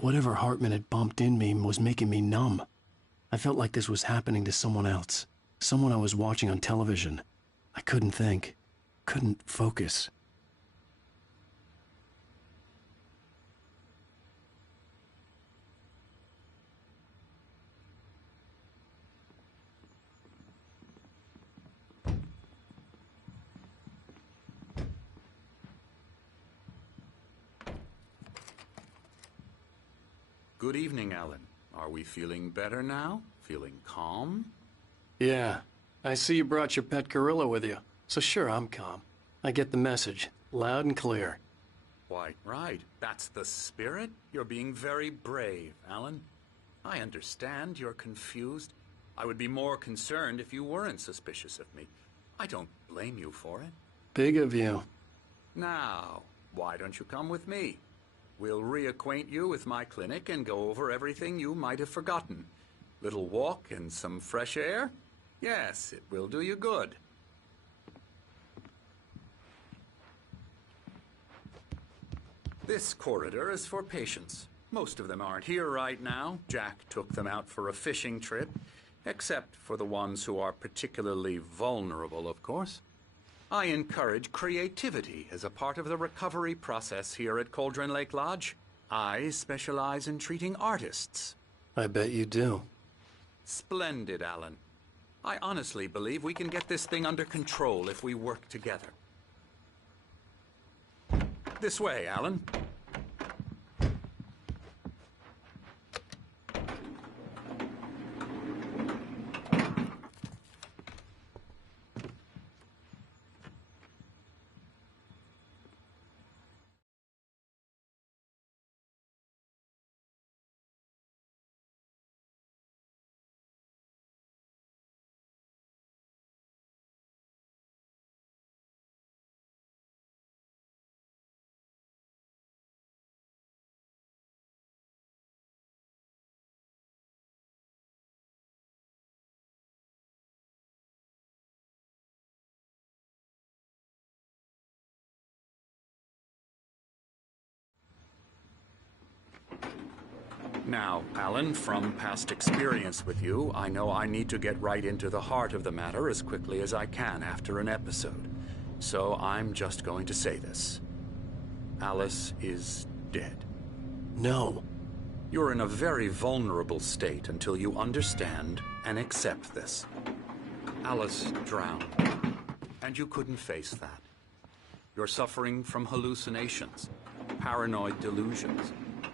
Whatever Hartman had bumped in me was making me numb. I felt like this was happening to someone else. Someone I was watching on television. I couldn't think. Couldn't focus. Good evening, Alan. Are we feeling better now? Feeling calm? Yeah. I see you brought your pet gorilla with you. So sure, I'm calm. I get the message. Loud and clear. Quite right. That's the spirit. You're being very brave, Alan. I understand you're confused. I would be more concerned if you weren't suspicious of me. I don't blame you for it. Big of you. Now, why don't you come with me? We'll reacquaint you with my clinic and go over everything you might have forgotten. Little walk and some fresh air? Yes, it will do you good. This corridor is for patients. Most of them aren't here right now. Jack took them out for a fishing trip, except for the ones who are particularly vulnerable, of course. I encourage creativity as a part of the recovery process here at Cauldron Lake Lodge. I specialize in treating artists. I bet you do. Splendid, Alan. I honestly believe we can get this thing under control if we work together. This way, Alan. Now, Alan, from past experience with you, I know I need to get right into the heart of the matter as quickly as I can after an episode. So I'm just going to say this. Alice is dead. No. You're in a very vulnerable state until you understand and accept this. Alice drowned, and you couldn't face that. You're suffering from hallucinations, paranoid delusions,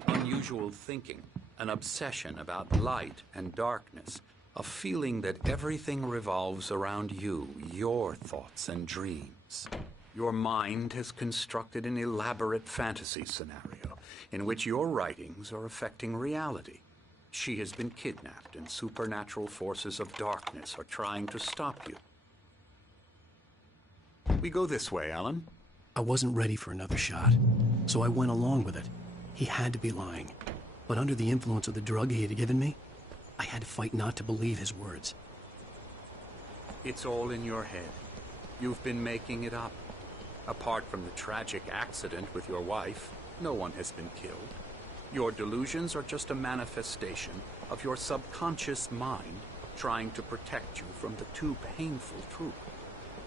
unusual thinking, an obsession about light and darkness, a feeling that everything revolves around you, your thoughts and dreams. Your mind has constructed an elaborate fantasy scenario in which your writings are affecting reality. She has been kidnapped and supernatural forces of darkness are trying to stop you. We go this way, Alan. I wasn't ready for another shot, so I went along with it. He had to be lying. But under the influence of the drug he had given me, I had to fight not to believe his words. It's all in your head. You've been making it up. Apart from the tragic accident with your wife, no one has been killed. Your delusions are just a manifestation of your subconscious mind trying to protect you from the too painful truth.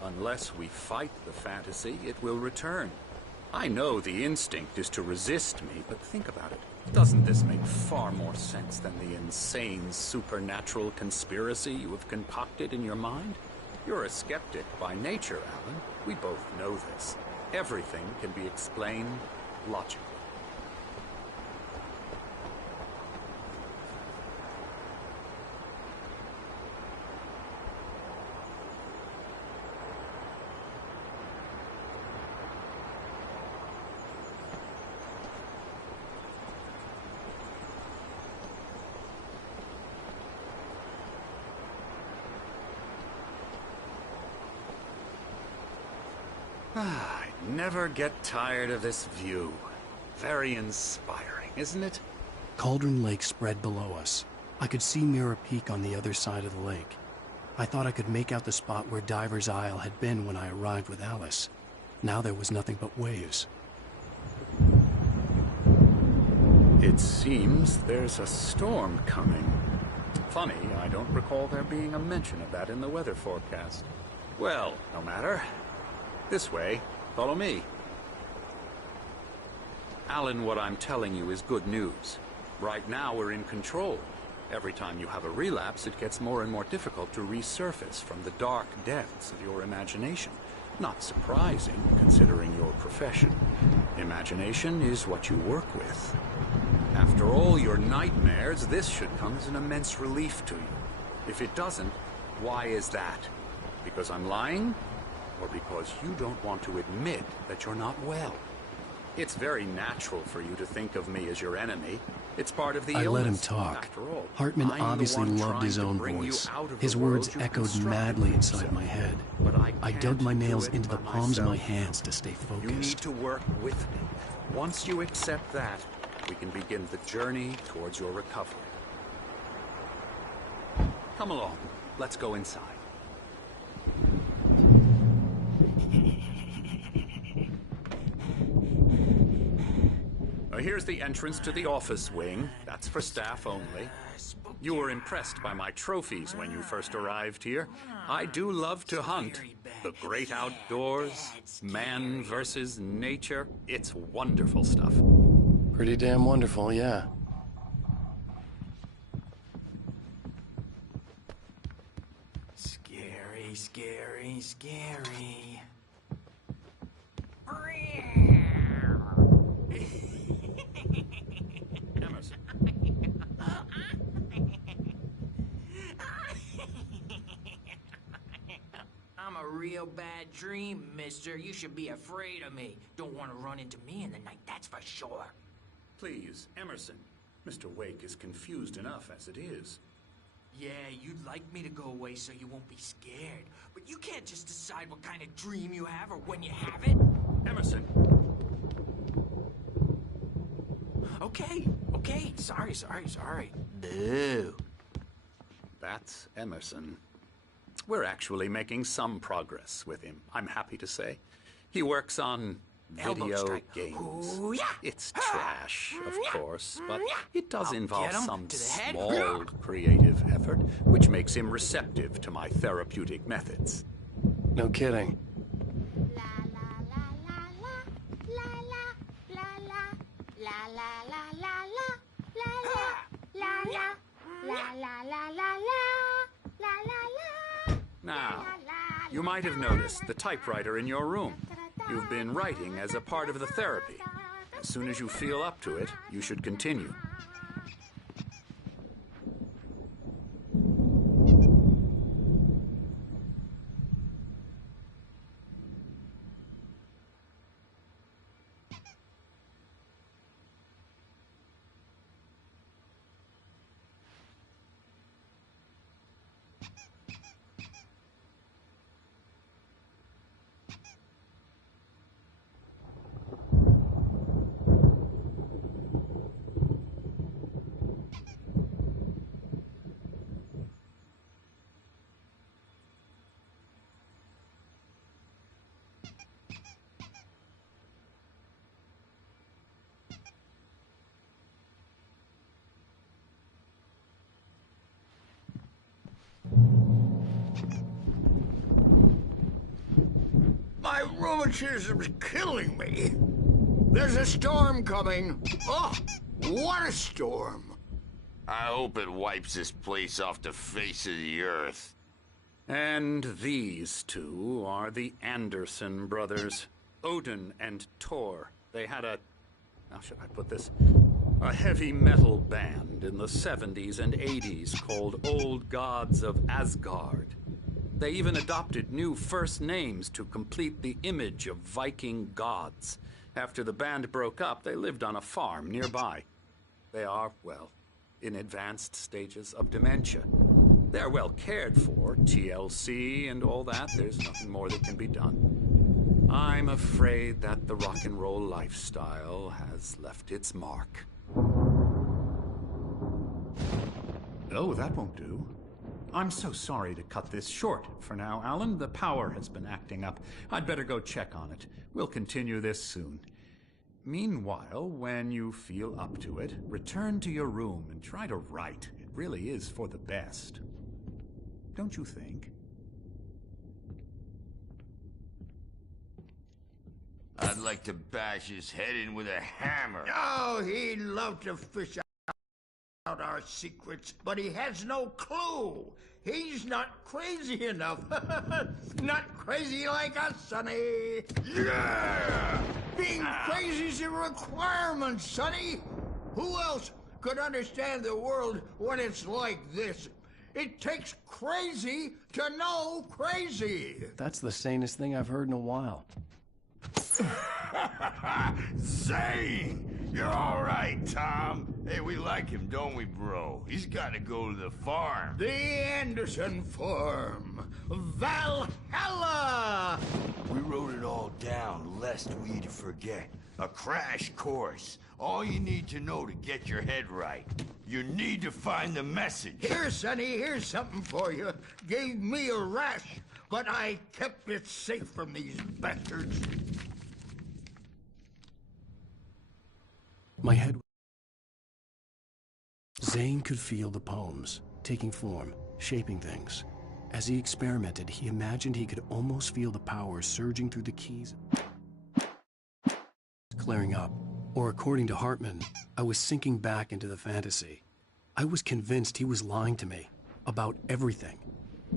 Unless we fight the fantasy, it will return. I know the instinct is to resist me, but think about it. Doesn't this make far more sense than the insane supernatural conspiracy you have concocted in your mind? You're a skeptic by nature, Alan. We both know this. Everything can be explained logically. I never get tired of this view. Very inspiring, isn't it? Cauldron Lake spread below us. I could see Mirror Peak on the other side of the lake. I thought I could make out the spot where Diver's Isle had been when I arrived with Alice. Now there was nothing but waves. It seems there's a storm coming. Funny, I don't recall there being a mention of that in the weather forecast. Well, no matter. This way. Follow me. Alan, what I'm telling you is good news. Right now, we're in control. Every time you have a relapse, it gets more and more difficult to resurface from the dark depths of your imagination. Not surprising, considering your profession. Imagination is what you work with. After all your nightmares, this should come as an immense relief to you. If it doesn't, why is that? Because I'm lying? Or because you don't want to admit that you're not well? It's very natural for you to think of me as your enemy. It's part of the illness. I let him talk. After all, Hartman I'm obviously the one loved his trying own to bring you voice. out of His the world words you've echoed constructed madly inside yourself. my head. But I can't dug my do nails it into the by palms of my myself. hands to stay You need focused. to work with me. Once you accept that, we can begin the journey towards your recovery. Come along. Let's go inside. Here's the entrance to the office wing. That's for staff only. You were impressed by my trophies when you first arrived here. I do love to hunt. The great outdoors, man versus nature. It's wonderful stuff. Pretty damn wonderful, yeah. Scary, scary, scary. Emerson. I'm a real bad dream, mister. You should be afraid of me. Don't want to run into me in the night, that's for sure. Please, Emerson. Mr. Wake is confused enough as it is. Yeah, you'd like me to go away so you won't be scared. But you can't just decide what kind of dream you have or when you have it. Emerson. Okay. Sorry. Boo. That's Emerson. We're actually making some progress with him, I'm happy to say. He works on Elbow video strike. games. Ooh, yeah. It's trash, of course, but it does I'll involve get him some to the head. small creative effort, which makes him receptive to my therapeutic methods. No kidding. Now, you might have noticed the typewriter in your room. You've been writing as a part of the therapy. As soon as you feel up to it, you should continue. My rheumatism's killing me. There's a storm coming. Oh, what a storm. I hope it wipes this place off the face of the earth. And these two are the Anderson brothers, Odin and Tor. They had how should I put this? A heavy metal band in the 70s and 80s called Old Gods of Asgard. They even adopted new first names to complete the image of Viking gods. After the band broke up, they lived on a farm nearby. They are, well, in advanced stages of dementia. They're well cared for, TLC and all that. There's nothing more that can be done. I'm afraid that the rock and roll lifestyle has left its mark. Oh, that won't do. I'm so sorry to cut this short for now, Alan. The power has been acting up. I'd better go check on it. We'll continue this soon. Meanwhile, when you feel up to it, return to your room and try to write. It really is for the best. Don't you think? I'd like to bash his head in with a hammer. Oh, he'd love to fish out our secrets, but he has no clue. He's not crazy enough. Not crazy like us, Sonny. Yeah! Being crazy's a requirement, Sonny. Who else could understand the world when it's like this? It takes crazy to know crazy. That's the sanest thing I've heard in a while. Zane! You're all right, Tom. Hey, we like him, don't we, bro? He's got to go to the farm. The Anderson Farm. Valhalla! We wrote it all down, lest we forget. A crash course. All you need to know to get your head right. You need to find the message. Here, Sonny, here's something for you. Gave me a rash, but I kept it safe from these bastards. My head... Zane could feel the poems, taking form, shaping things. As he experimented, he imagined he could almost feel the power surging through the keys, clearing up. Or according to Hartman, I was sinking back into the fantasy. I was convinced he was lying to me about everything.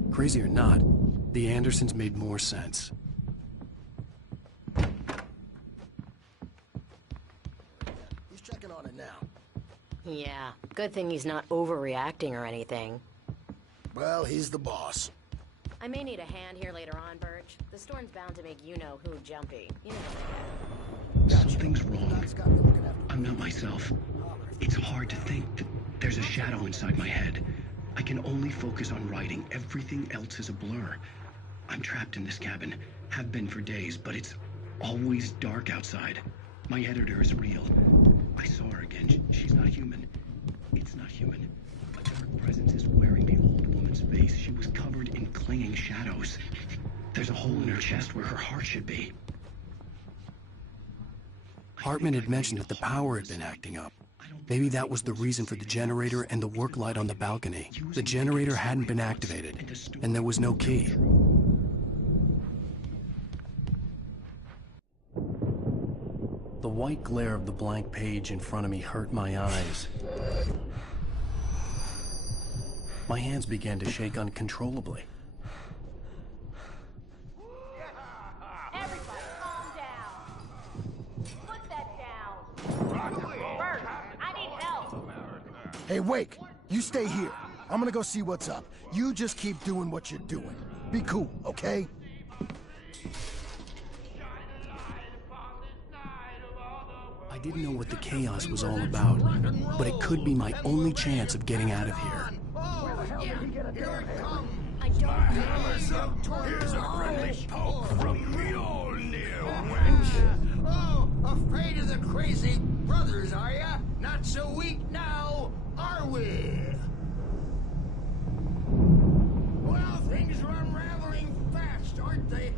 Crazy or not, the Andersons made more sense. He's checking on it now. Yeah, good thing he's not overreacting or anything. Well, he's the boss. I may need a hand here later on, Birch. The storm's bound to make you-know-who jumpy. You know. Something's wrong. I'm not myself. It's hard to think that there's a shadow inside my head. I can only focus on writing. Everything else is a blur. I'm trapped in this cabin. Have been for days, but it's always dark outside. My editor is real. I saw her again. She's not human. It's not human. A dark presence is wearing the old woman's face. She was covered in clinging shadows. There's a hole in her chest where her heart should be. Hartman had mentioned that the power had been acting up. Maybe that was the reason for the generator and the work light on the balcony. The generator hadn't been activated, and there was no key. The white glare of the blank page in front of me hurt my eyes. My hands began to shake uncontrollably. Everybody, calm down. Put that down. Bert, I need help. Hey, Wake, you stay here. I'm gonna go see what's up. You just keep doing what you're doing. Be cool, okay? I didn't know what the chaos was all about, but it could be my only chance of getting out of here. I don't Here's a friendly poke from Mjolnir, wench. Oh, afraid of the crazy brothers, are ya? Not so weak now, are we? Well, things are unraveling fast, aren't they?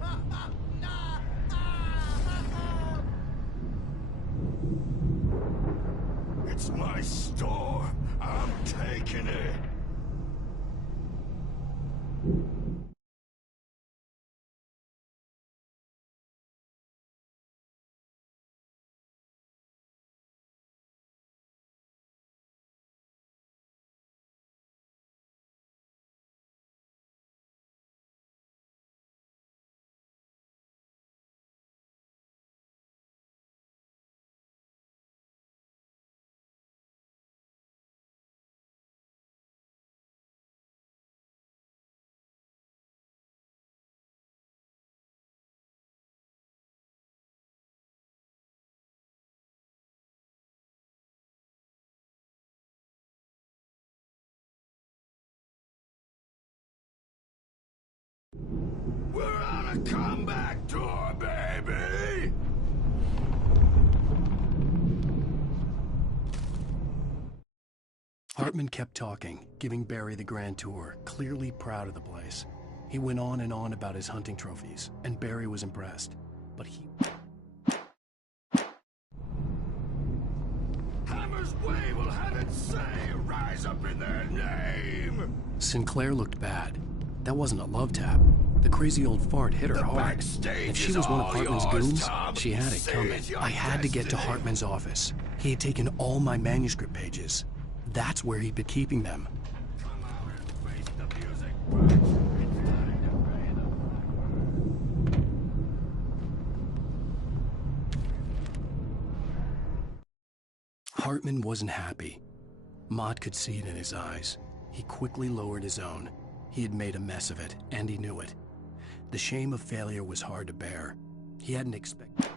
It's my store. I'm taking it. We're on a comeback tour, baby! Hartman kept talking, giving Barry the grand tour, clearly proud of the place. He went on and on about his hunting trophies, and Barry was impressed. But he... Say, rise up in their name! Sinclair looked bad. That wasn't a love tap. The crazy old fart hit her hard. If she was one of Hartman's goons, she had it coming. I had to get to Hartman's office. He had taken all my manuscript pages. That's where he'd been keeping them. Hartman wasn't happy. Mott could see it in his eyes. He quickly lowered his own. He had made a mess of it, and he knew it. The shame of failure was hard to bear. He hadn't expected.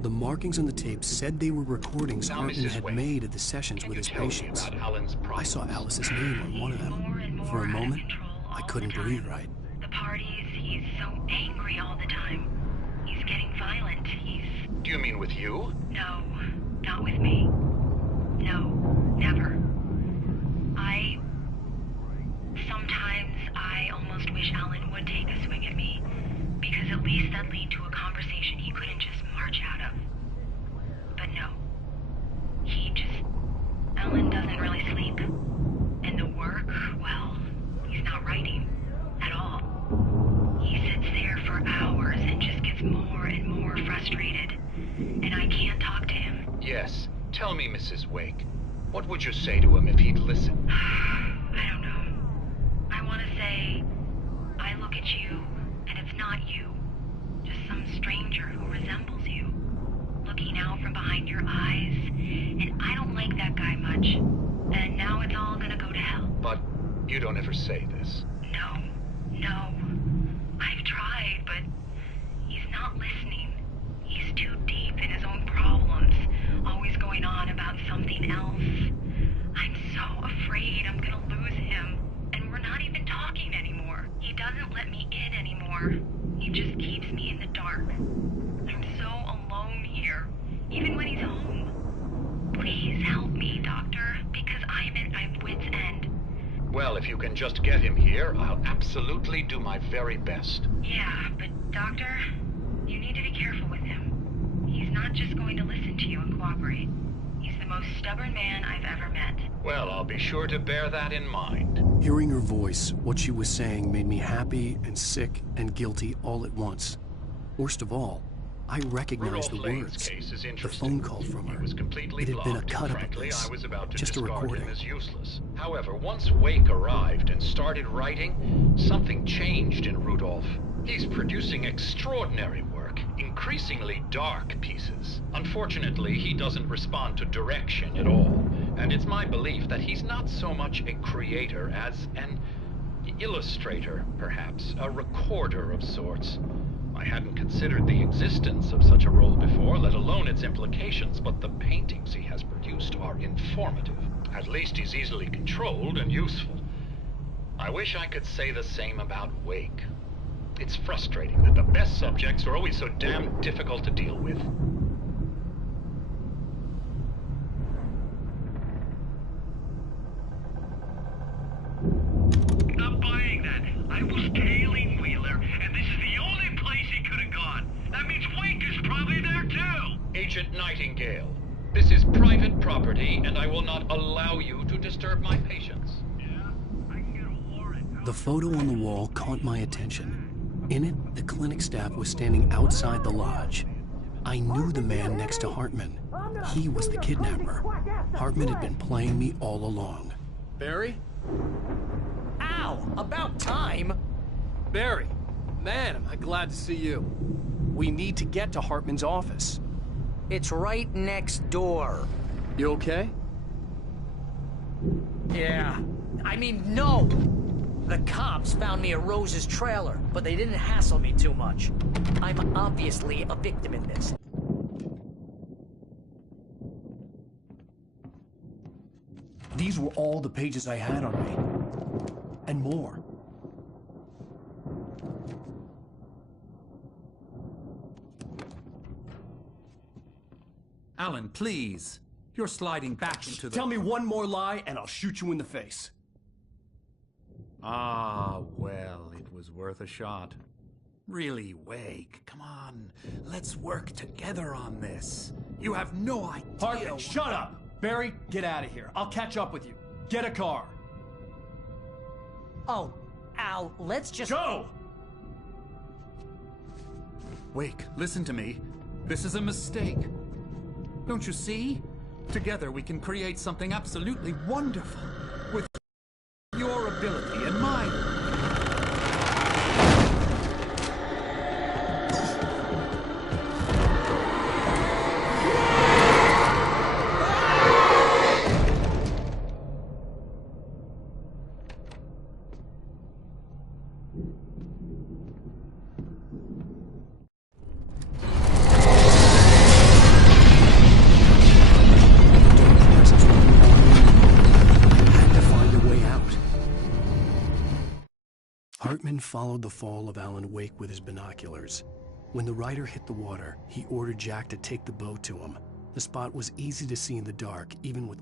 The markings on the tape said they were recordings Hartman had made of the sessions with his patients. I saw Alice's name on one of them. For a moment, I couldn't breathe right. The parties, he's so angry all the time. He's getting violent. Do you mean with you? No, not with me. No, never. Sometimes I almost wish Alan would take a swing at me, because at least that'd lead to a conversation he couldn't just march out of. But no. Alan doesn't really sleep. And the work, well, he's not writing at all. He sits there for hours and just gets more and more frustrated. And I can't talk to him. Yes. Tell me, Mrs. Wake. What would you say to him if he'd listen? I don't know. I want to say, I look at you, and it's not you. Just some stranger who resembles you. Looking out from behind your eyes. And I don't like that guy much. And now it's all gonna go to hell. But you don't ever say this. No. I've tried, but he's not listening. He's too deep in his own problems, always going on about something else. I'm so afraid I'm gonna lose him, and we're not even talking anymore. He doesn't let me in anymore. He just keeps me in the dark. I'm so alone here, even when he's home. Please help me, Doctor, because I'm at my wit's end. Well, if you can just get him here, I'll absolutely do my very best. Yeah, but Doctor, you need to be careful with him. He's not just going to listen to you and cooperate. He's the most stubborn man I've ever met. Well, I'll be sure to bear that in mind. Hearing her voice, what she was saying made me happy and sick and guilty all at once. Worst of all, I recognized the words. The phone call from her. It had been a cut-up of this. Just a recording. As useless. However, once Wake arrived and started writing, something changed in Rudolph. He's producing extraordinary work, increasingly dark pieces. Unfortunately, he doesn't respond to direction at all, and it's my belief that he's not so much a creator as an illustrator, perhaps, a recorder of sorts. I hadn't considered the existence of such a role before, let alone its implications, but the paintings he has produced are informative. At least he's easily controlled and useful. I wish I could say the same about Wake. It's frustrating that the best subjects are always so damn difficult to deal with. Not buying that. I was tailing Wheeler, and this is the only place he could have gone. That means Wake is probably there too! Agent Nightingale, this is private property, and I will not allow you to disturb my patients. Yeah? I can get a warrant. The photo on the wall caught my attention. In it, the clinic staff was standing outside the lodge. I knew the man next to Hartman. He was the kidnapper. Hartman had been playing me all along. Barry? Ow! About time! Barry! Man, am I glad to see you. We need to get to Hartman's office. It's right next door. You okay? Yeah. I mean, no! The cops found me at Rose's trailer, but they didn't hassle me too much. I'm obviously a victim in this. These were all the pages I had on me. And more. Alan, please. You're sliding back into the... Tell me one more lie and I'll shoot you in the face. Ah, well, it was worth a shot. Really, Wake, come on. Let's work together on this. You have no idea. Hartman, shut up! Barry, get out of here. I'll catch up with you. Get a car. Oh, Al, let's just... Go! Wake, listen to me. This is a mistake. Don't you see? Together we can create something absolutely wonderful. With your ability and mine. Hartman followed the fall of Alan Wake with his binoculars. When the rider hit the water, he ordered Jack to take the boat to him. The spot was easy to see in the dark, even with...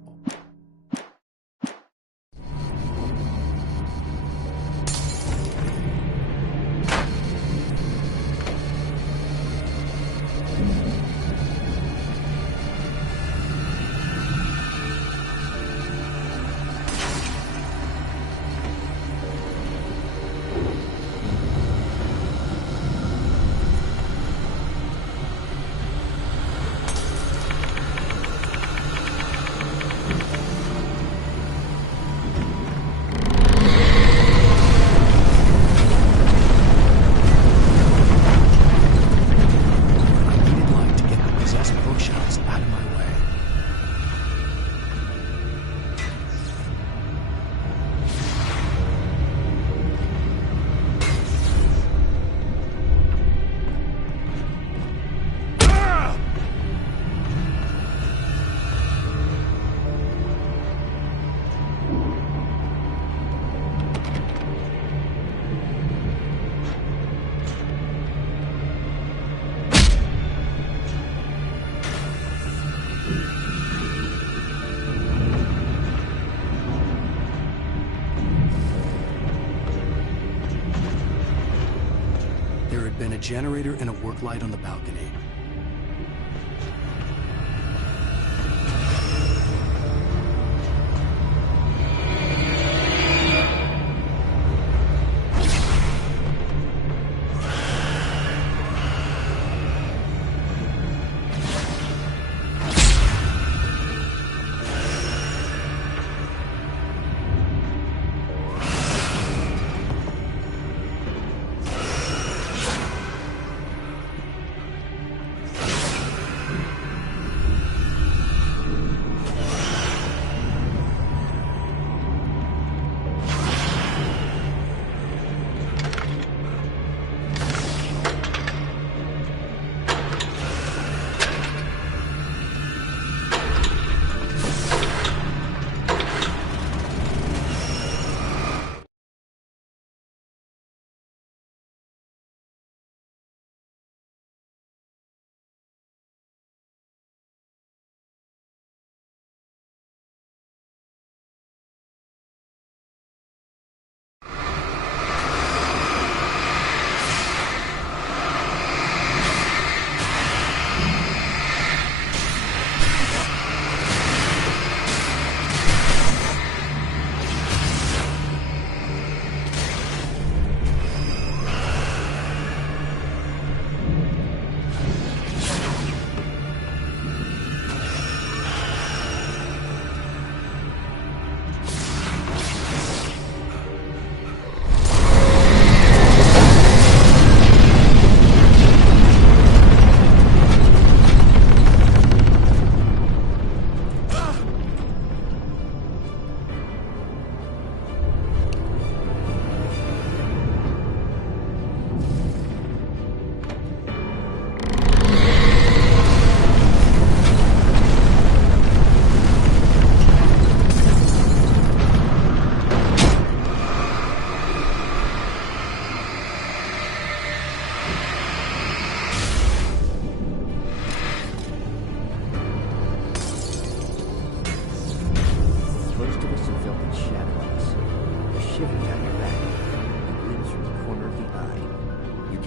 There had been a generator and a work light on the balcony.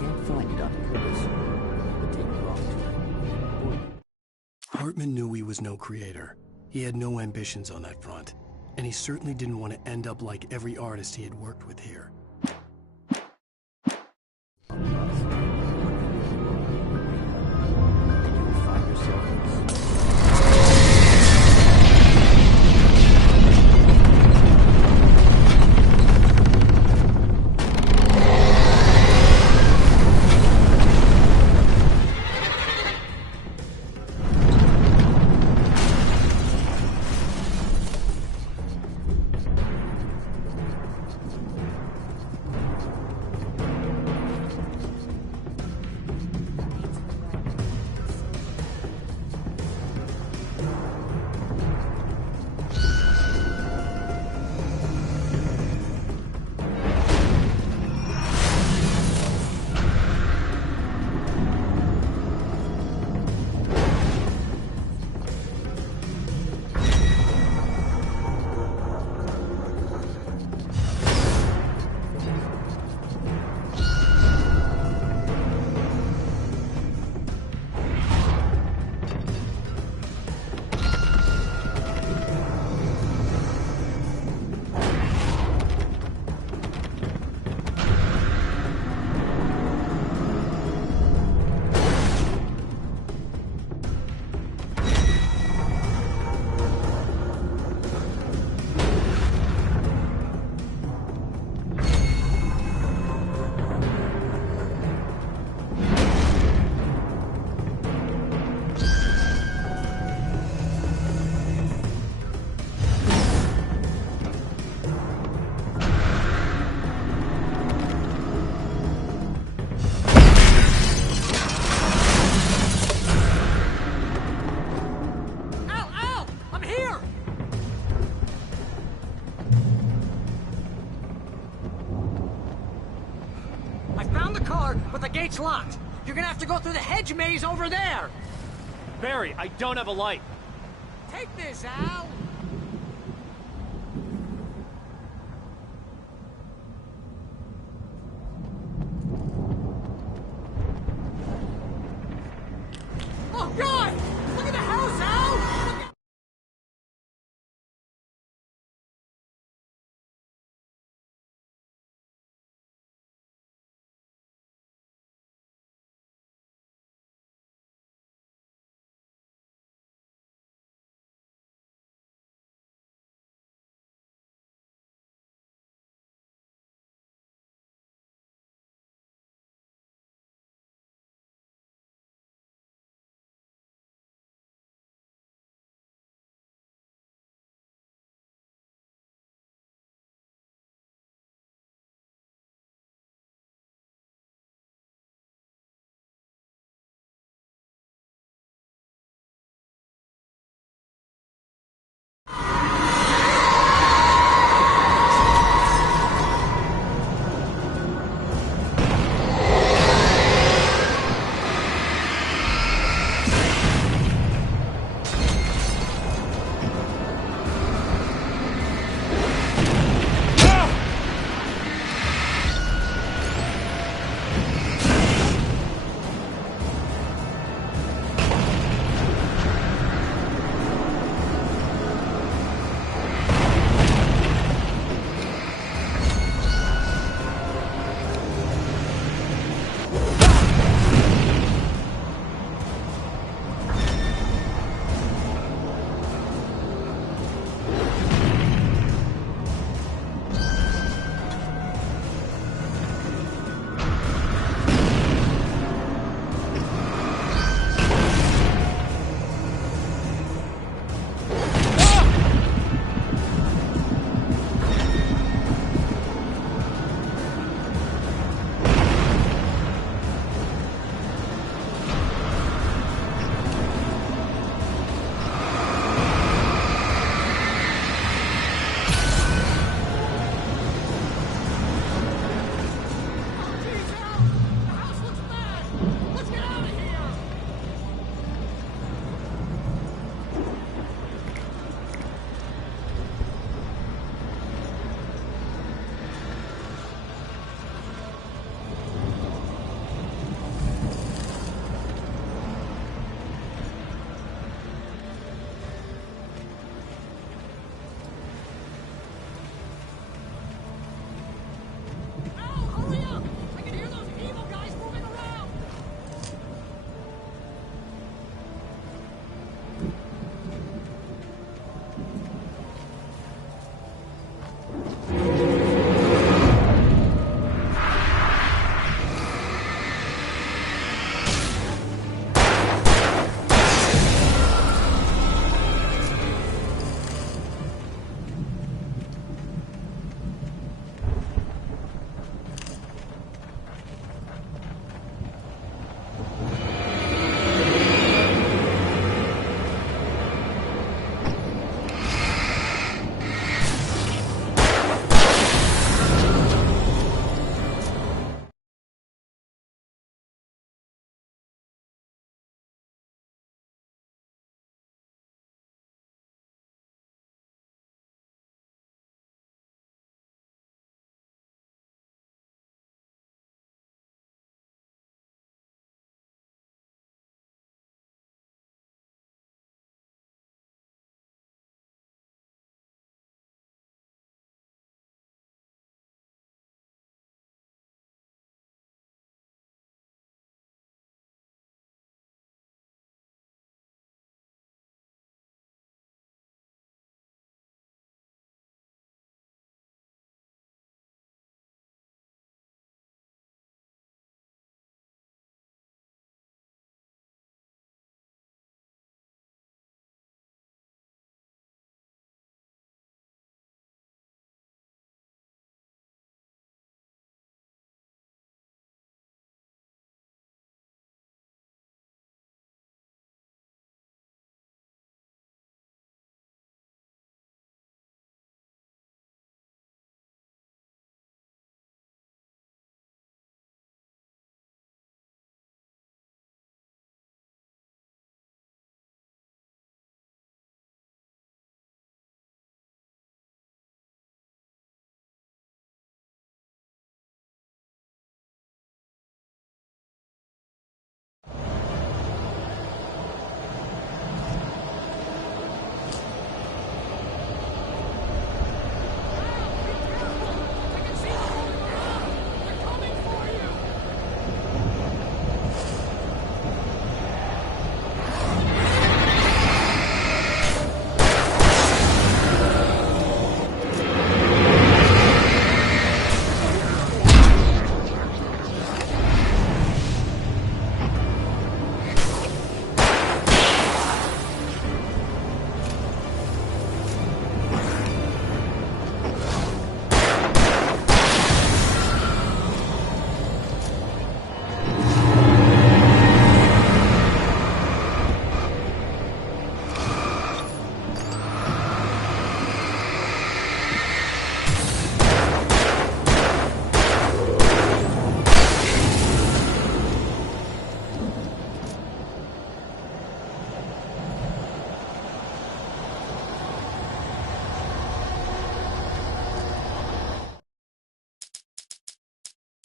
can't find it on purpose. It would take long to avoid it. Hartman knew he was no creator. He had no ambitions on that front. And he certainly didn't want to end up like every artist he had worked with here. but the gate's locked. You're gonna have to go through the hedge maze over there. Barry, I don't have a light. Take this, Al. Oh, God! Look at the house, Al!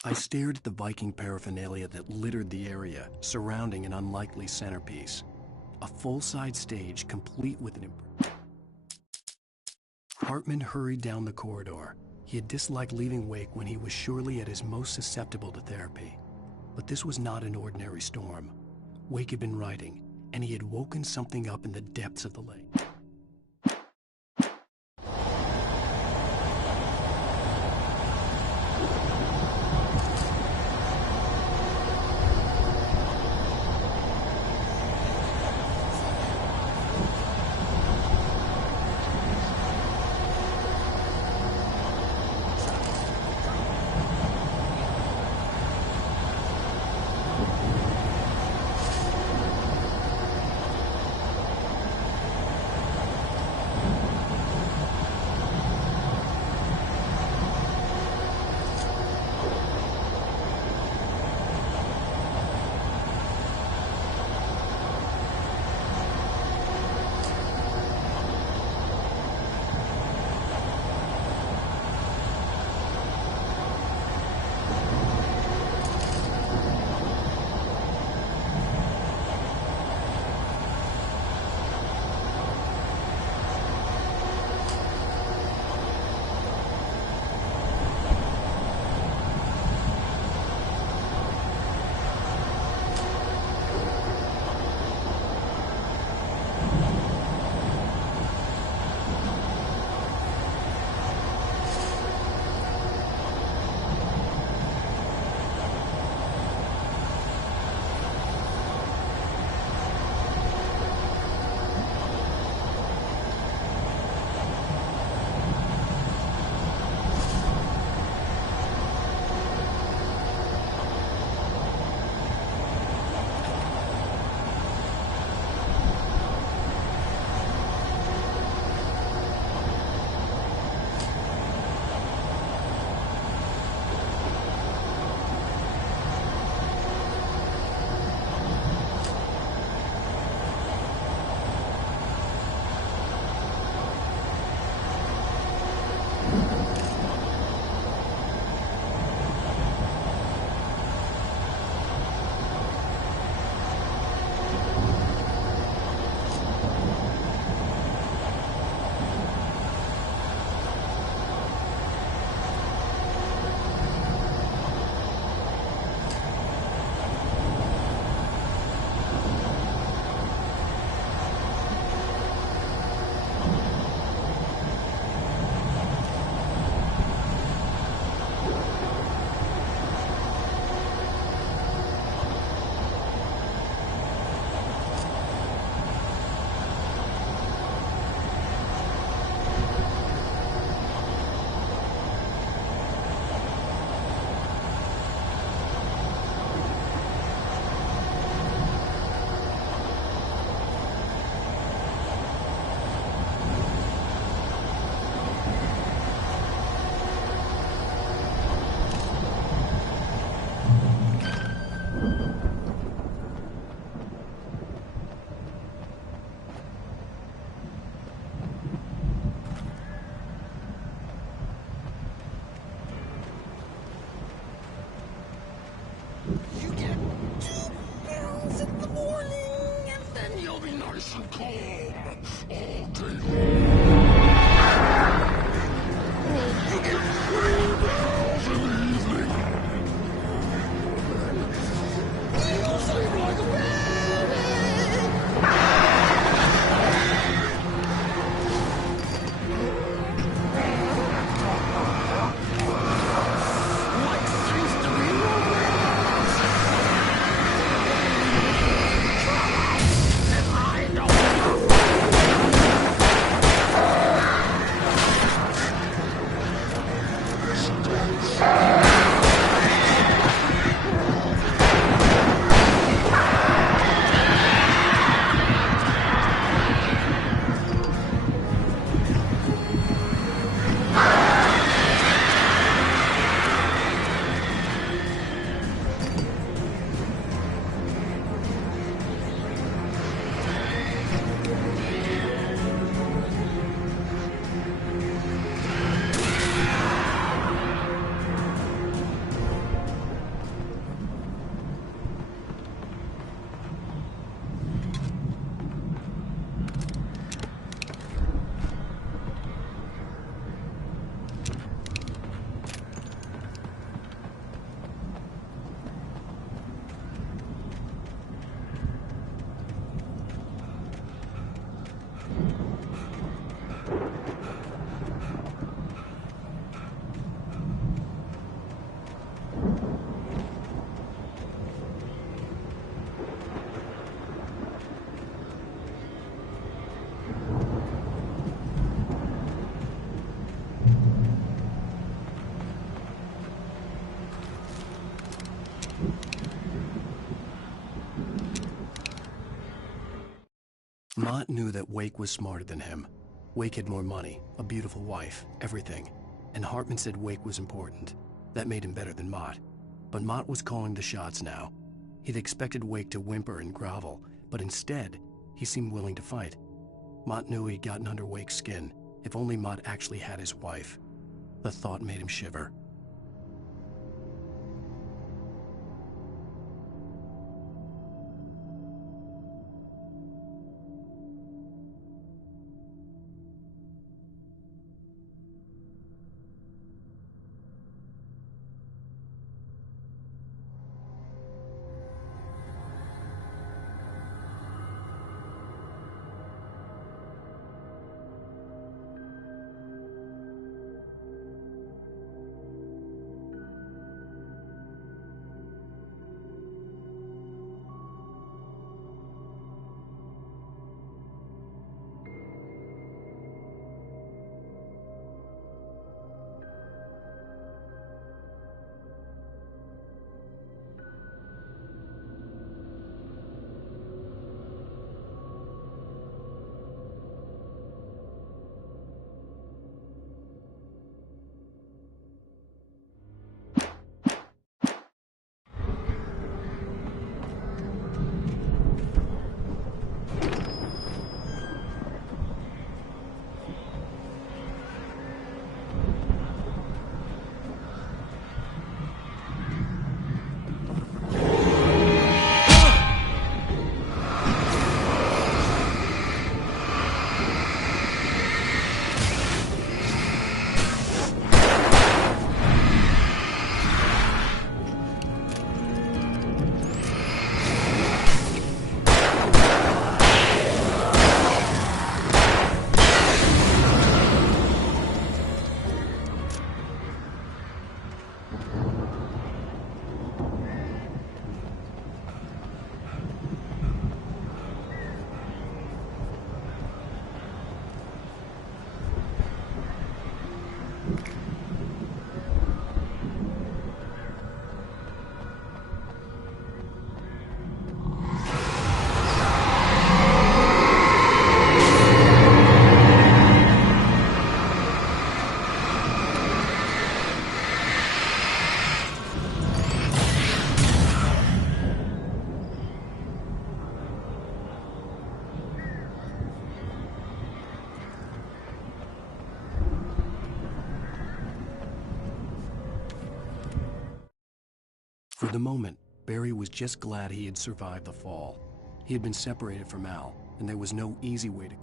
I stared at the Viking paraphernalia that littered the area surrounding an unlikely centerpiece. A full-size stage complete with an... Hartman hurried down the corridor. He had disliked leaving Wake when he was surely at his most susceptible to therapy. But this was not an ordinary storm. Wake had been writing, and he had woken something up in the depths of the lake. Mott knew that Wake was smarter than him. Wake had more money, a beautiful wife, everything. And Hartman said Wake was important. That made him better than Mott. But Mott was calling the shots now. He'd expected Wake to whimper and grovel, but instead, he seemed willing to fight. Mott knew he'd gotten under Wake's skin. If only Mott actually had his wife. The thought made him shiver. For the moment, Barry was just glad he had survived the fall. He had been separated from Al, and there was no easy way to...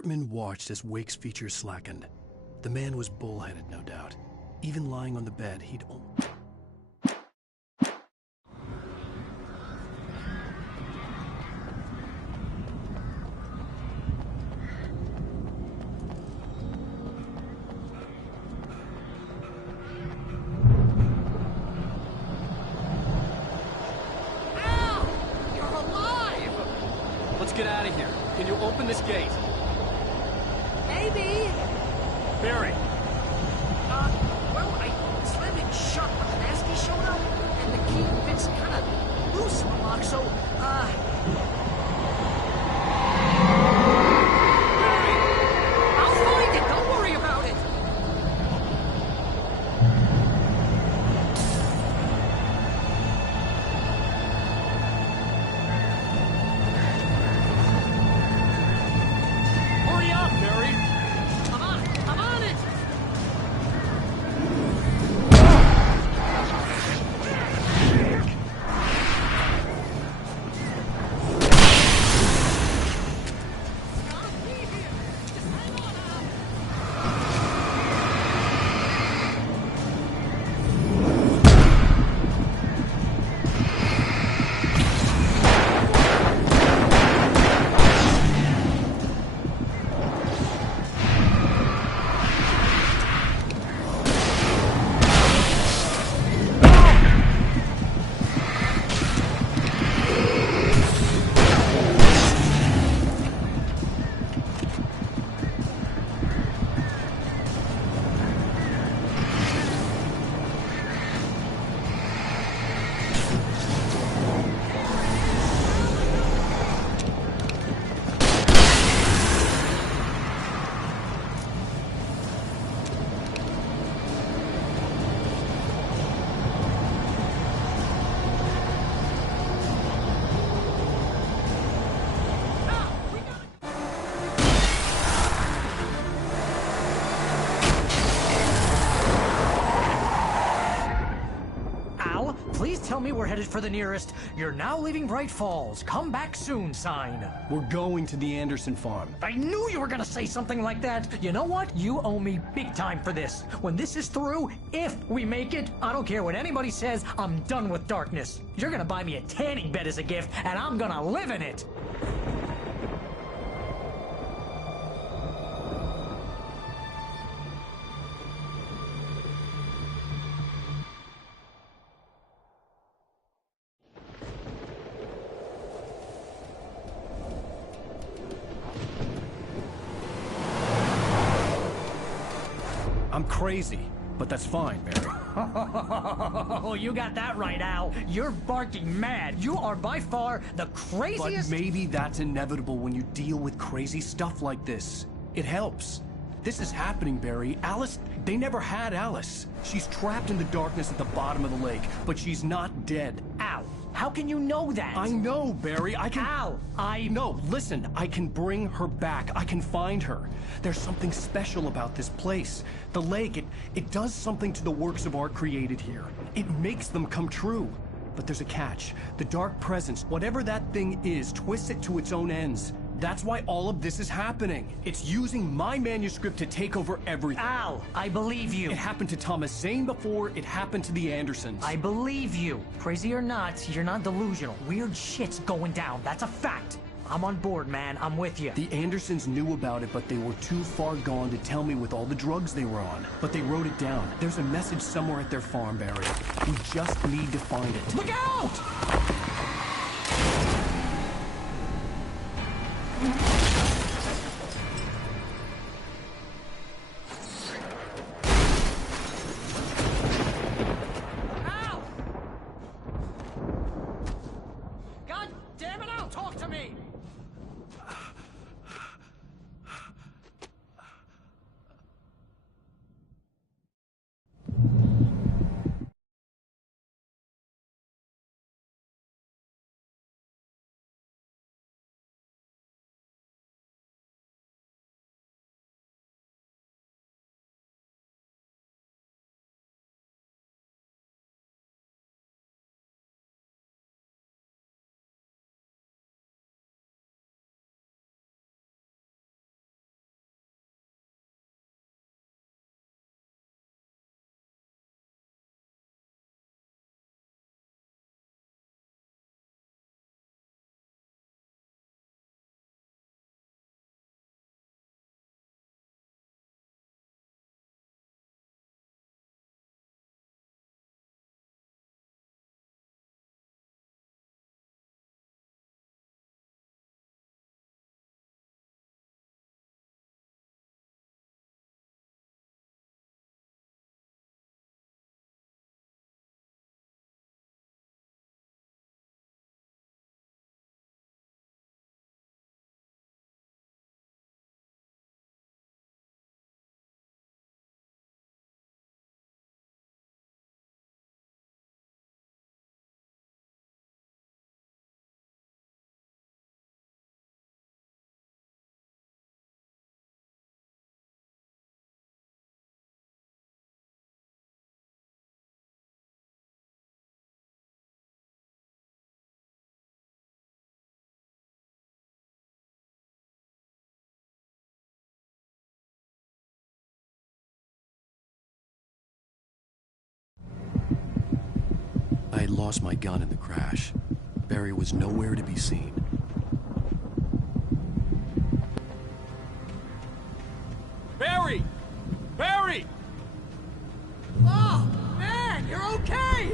Hartman watched as Wake's features slackened. The man was bullheaded, no doubt. Even lying on the bed, he'd almost... Let's get out of here. Can you open this gate? Maybe. Barry. Well, I slammed it shut when the nasty showed up, and the key fits kind of loose in the lock, so, I'll find it. Don't worry about it. Hurry up, Barry. I'm on it. Please tell me we're headed for the nearest "You're now leaving Bright Falls. Come back soon" sign. We're going to the Anderson farm. I knew you were gonna say something like that. You know what? You owe me big time for this. When this is through, if we make it, I don't care what anybody says, I'm done with darkness. You're gonna buy me a tanning bed as a gift, and I'm gonna live in it. I'm crazy, but that's fine, Barry. Oh, you got that right, Al. You're barking mad. You are by far the craziest... But maybe that's inevitable when you deal with crazy stuff like this. It helps. This is happening, Barry. Alice, they never had Alice. She's trapped in the darkness at the bottom of the lake, but she's not dead. Al, how can you know that? I know, Barry. I can... Al, No, listen. I can bring her back. I can find her. There's something special about this place. The lake, it does something to the works of art created here. It makes them come true. But there's a catch. The dark presence, whatever that thing is, twists it to its own ends. That's why all of this is happening. It's using my manuscript to take over everything. Al, I believe you. It happened to Thomas Zane before, it happened to the Andersons. I believe you. Crazy or not, you're not delusional. Weird shit's going down. That's a fact. I'm on board, man. I'm with you. The Andersons knew about it, but they were too far gone to tell me with all the drugs they were on. But they wrote it down. There's a message somewhere at their farm, Barry. We just need to find it. Look out! I had lost my gun in the crash. Barry was nowhere to be seen. Barry! Barry! Oh, man, you're okay!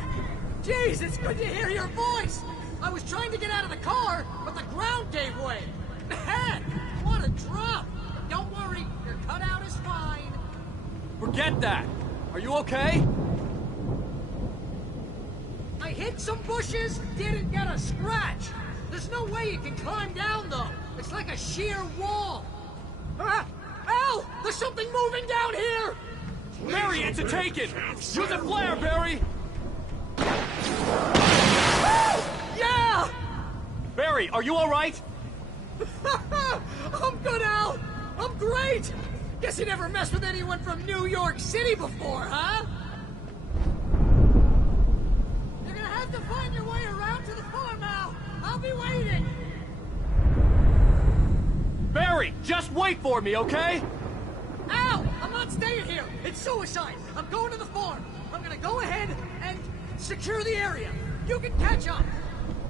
Jeez, it's good to hear your voice! I was trying to get out of the car, but the ground gave way! Man, what a drop! Don't worry, your cutout is fine. Forget that! Are you okay? I hit some bushes, didn't get a scratch. There's no way you can climb down, though. It's like a sheer wall. Ah! Al! There's something moving down here! Barry, it's a take-it! Use a flare, Barry! Yeah! Barry, are you alright? I'm good, Al! I'm great! Guess you never messed with anyone from New York City before, huh? You're gonna have to find your way around to the farm, Al! I'll be waiting! Barry, just wait for me, okay? Al! I'm not staying here! It's suicide! I'm going to the farm! I'm gonna go ahead and secure the area! You can catch up!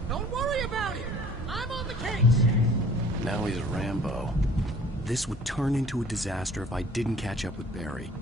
Don't worry about it! I'm on the case! Now he's Rambo. This would turn into a disaster if I didn't catch up with Barry.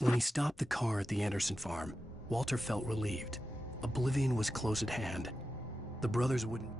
When he stopped the car at the Anderson farm, Walter felt relieved. Oblivion was close at hand. The brothers wouldn't...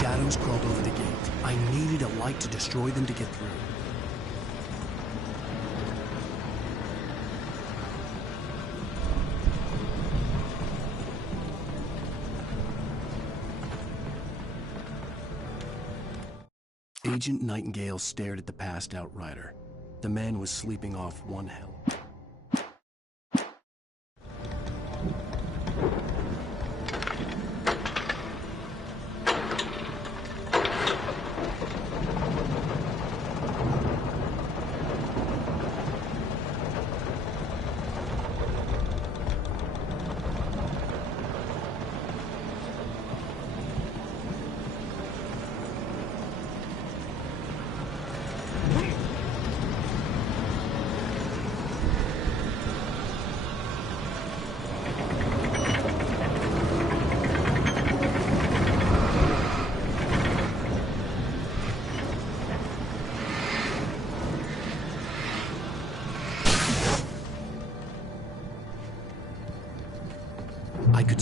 Shadows crawled over the gate. I needed a light to destroy them to get through. Agent Nightingale stared at the passed-out rider. The man was sleeping off one hell.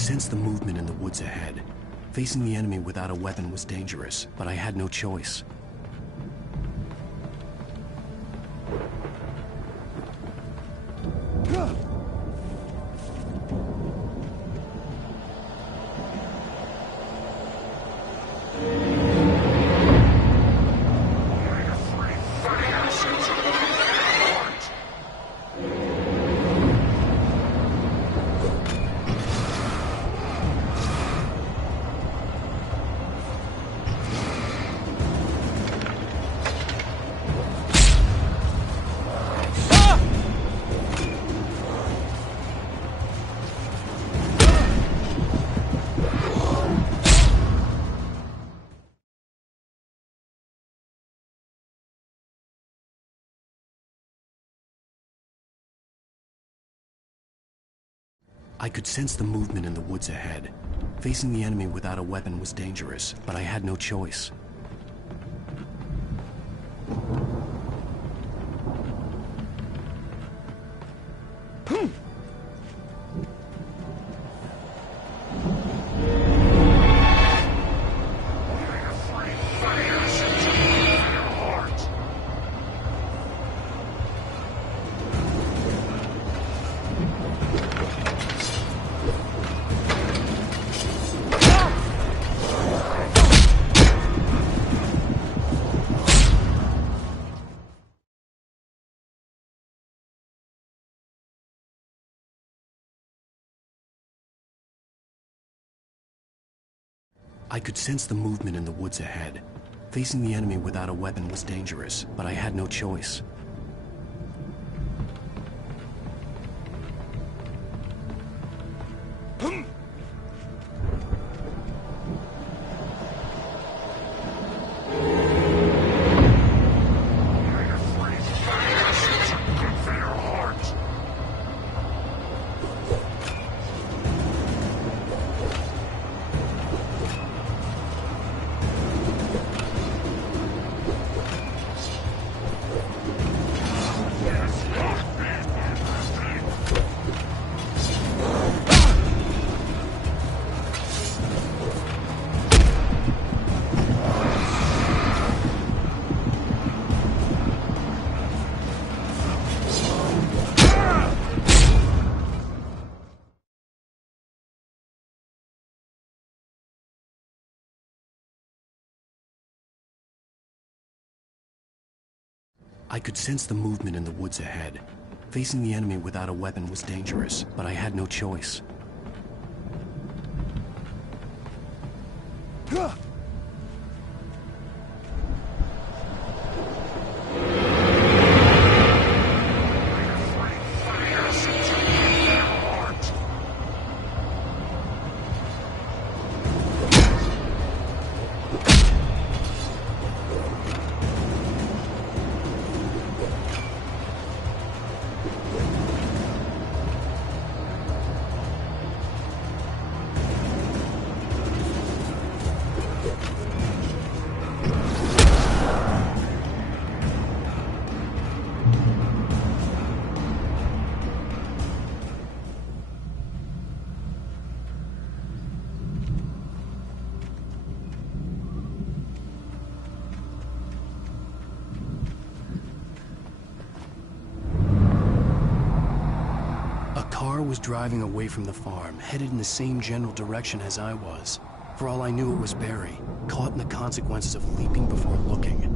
sense the movement in the woods ahead. Facing the enemy without a weapon was dangerous, but I had no choice. I could sense the movement in the woods ahead. Facing the enemy without a weapon was dangerous, but I had no choice. I could sense the movement in the woods ahead. Facing the enemy without a weapon was dangerous, but I had no choice. I could sense the movement in the woods ahead. Facing the enemy without a weapon was dangerous, but I had no choice. Was driving away from the farm, headed in the same general direction as I was. For all I knew, it was Barry, caught in the consequences of leaping before looking.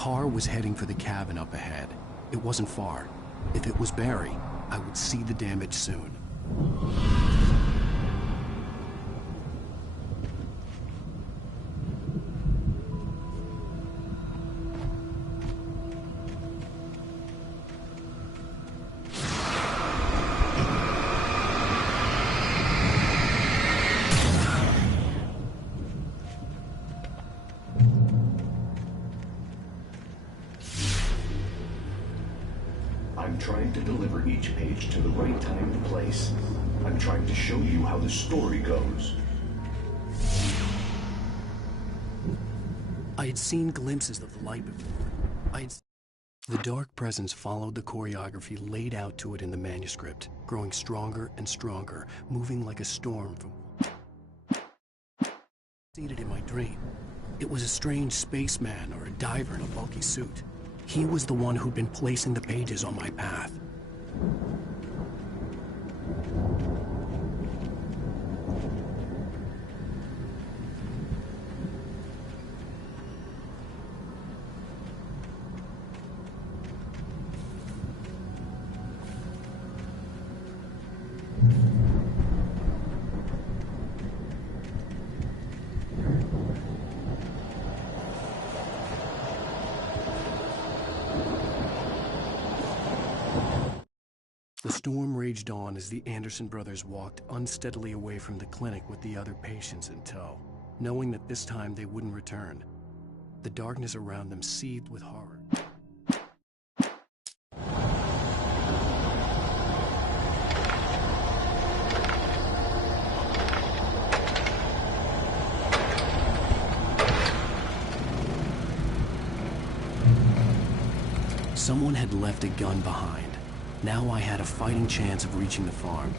car was heading for the cabin up ahead. It wasn't far. If it was Barry, I would see the damage soon. I'm trying to deliver each page to the right time and place. I'm trying to show you how the story goes. I had seen glimpses of the light before. The dark presence followed the choreography laid out to it in the manuscript, growing stronger and stronger, moving like a storm from... Seated in my dream. It was a strange spaceman or a diver in a bulky suit. He was the one who'd been placing the pages on my path. The storm raged on as the Anderson brothers walked unsteadily away from the clinic with the other patients in tow, knowing that this time they wouldn't return. The darkness around them seethed with horror. Someone had left a gun behind. Now I had a fighting chance of reaching the farm.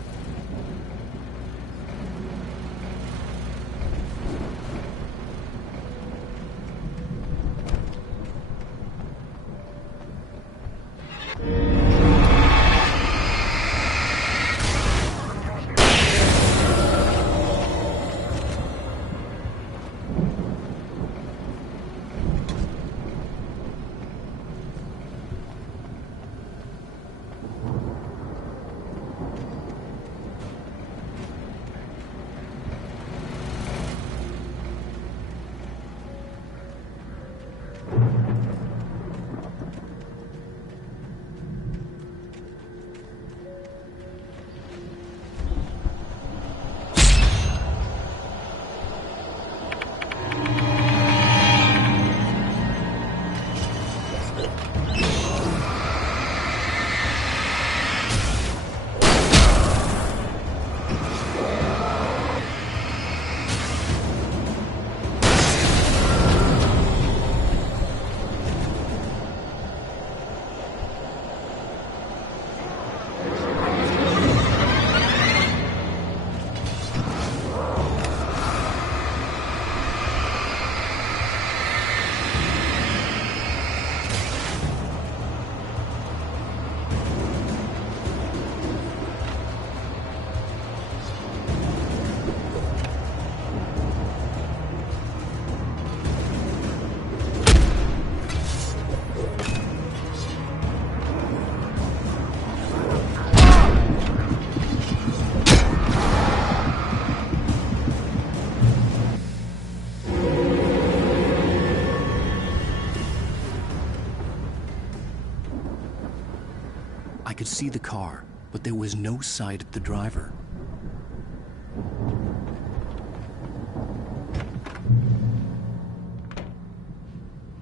I could see the car, but there was no sight of the driver.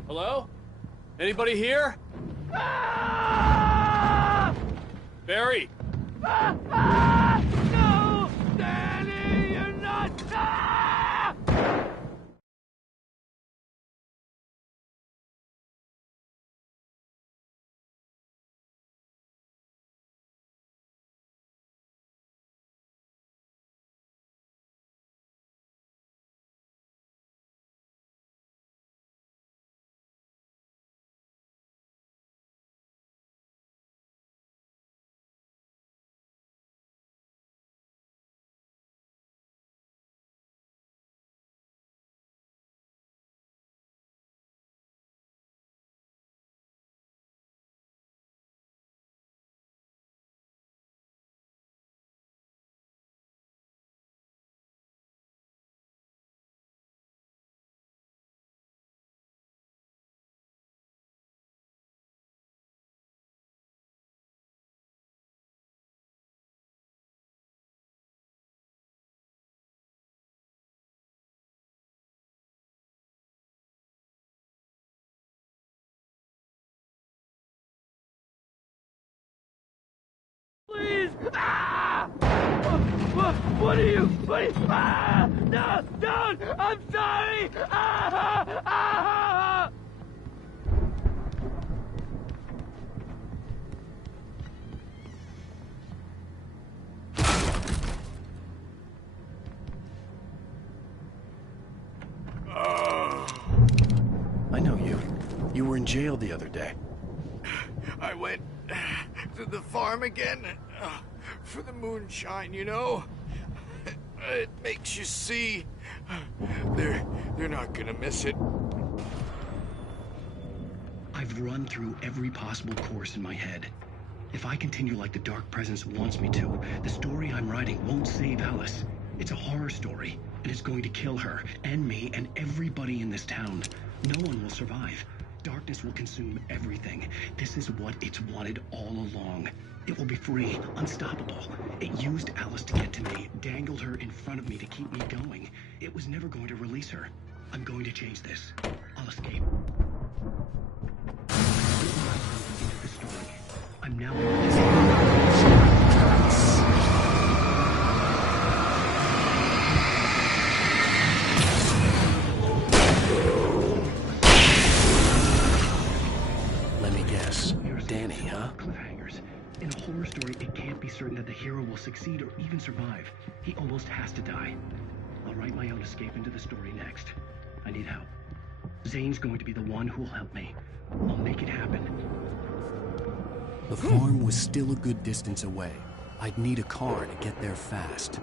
Hello? Anybody here? Barry! No! Danny, you're not... Ah! What are you? Ah! No! Don't! I'm sorry! Ah! Ah! I know you. You were in jail the other day. I went to the farm again for the moonshine, you know? It makes you see. They're not gonna miss it. I've run through every possible course in my head. If I continue like the Dark Presence wants me to, the story I'm writing won't save Alice. It's a horror story, and it's going to kill her, and me, and everybody in this town. No one will survive. Darkness will consume everything. This is what it's wanted all along. It will be free, unstoppable. It used Alice to get to me, dangled her in front of me to keep me going. It was never going to release her. I'm going to change this. I'll escape. Into the story. I'm now... Let me guess. Danny, huh? Cliffhangers. In a horror story, it can't be certain that the hero will succeed or even survive. He almost has to die. I'll write my own escape into the story next. I need help. Zane's going to be the one who will help me. I'll make it happen. The farm was still a good distance away. I'd need a car to get there fast.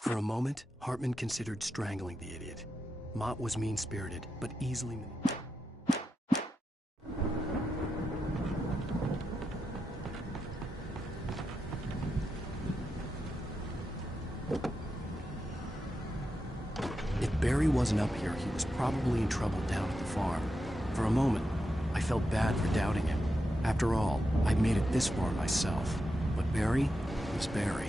For a moment, Hartman considered strangling the idiot. Mott was mean-spirited, but easily... If Barry wasn't up here, he was probably in trouble down at the farm. For a moment, I felt bad for doubting him. After all, I'd made it this far myself. But Barry was Barry.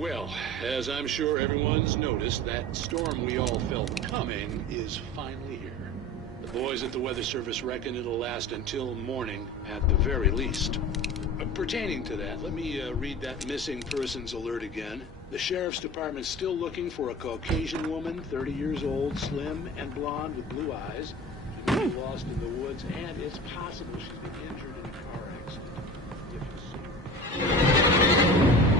Well, as I'm sure everyone's noticed, that storm we all felt coming is finally here. The boys at the Weather Service reckon it'll last until morning at the very least. Pertaining to that, let me read that missing persons alert again. The Sheriff's Department's still looking for a Caucasian woman, 30 years old, slim and blonde with blue eyes. She may be lost in the woods, and it's possible she's been injured in a car accident. If you see her.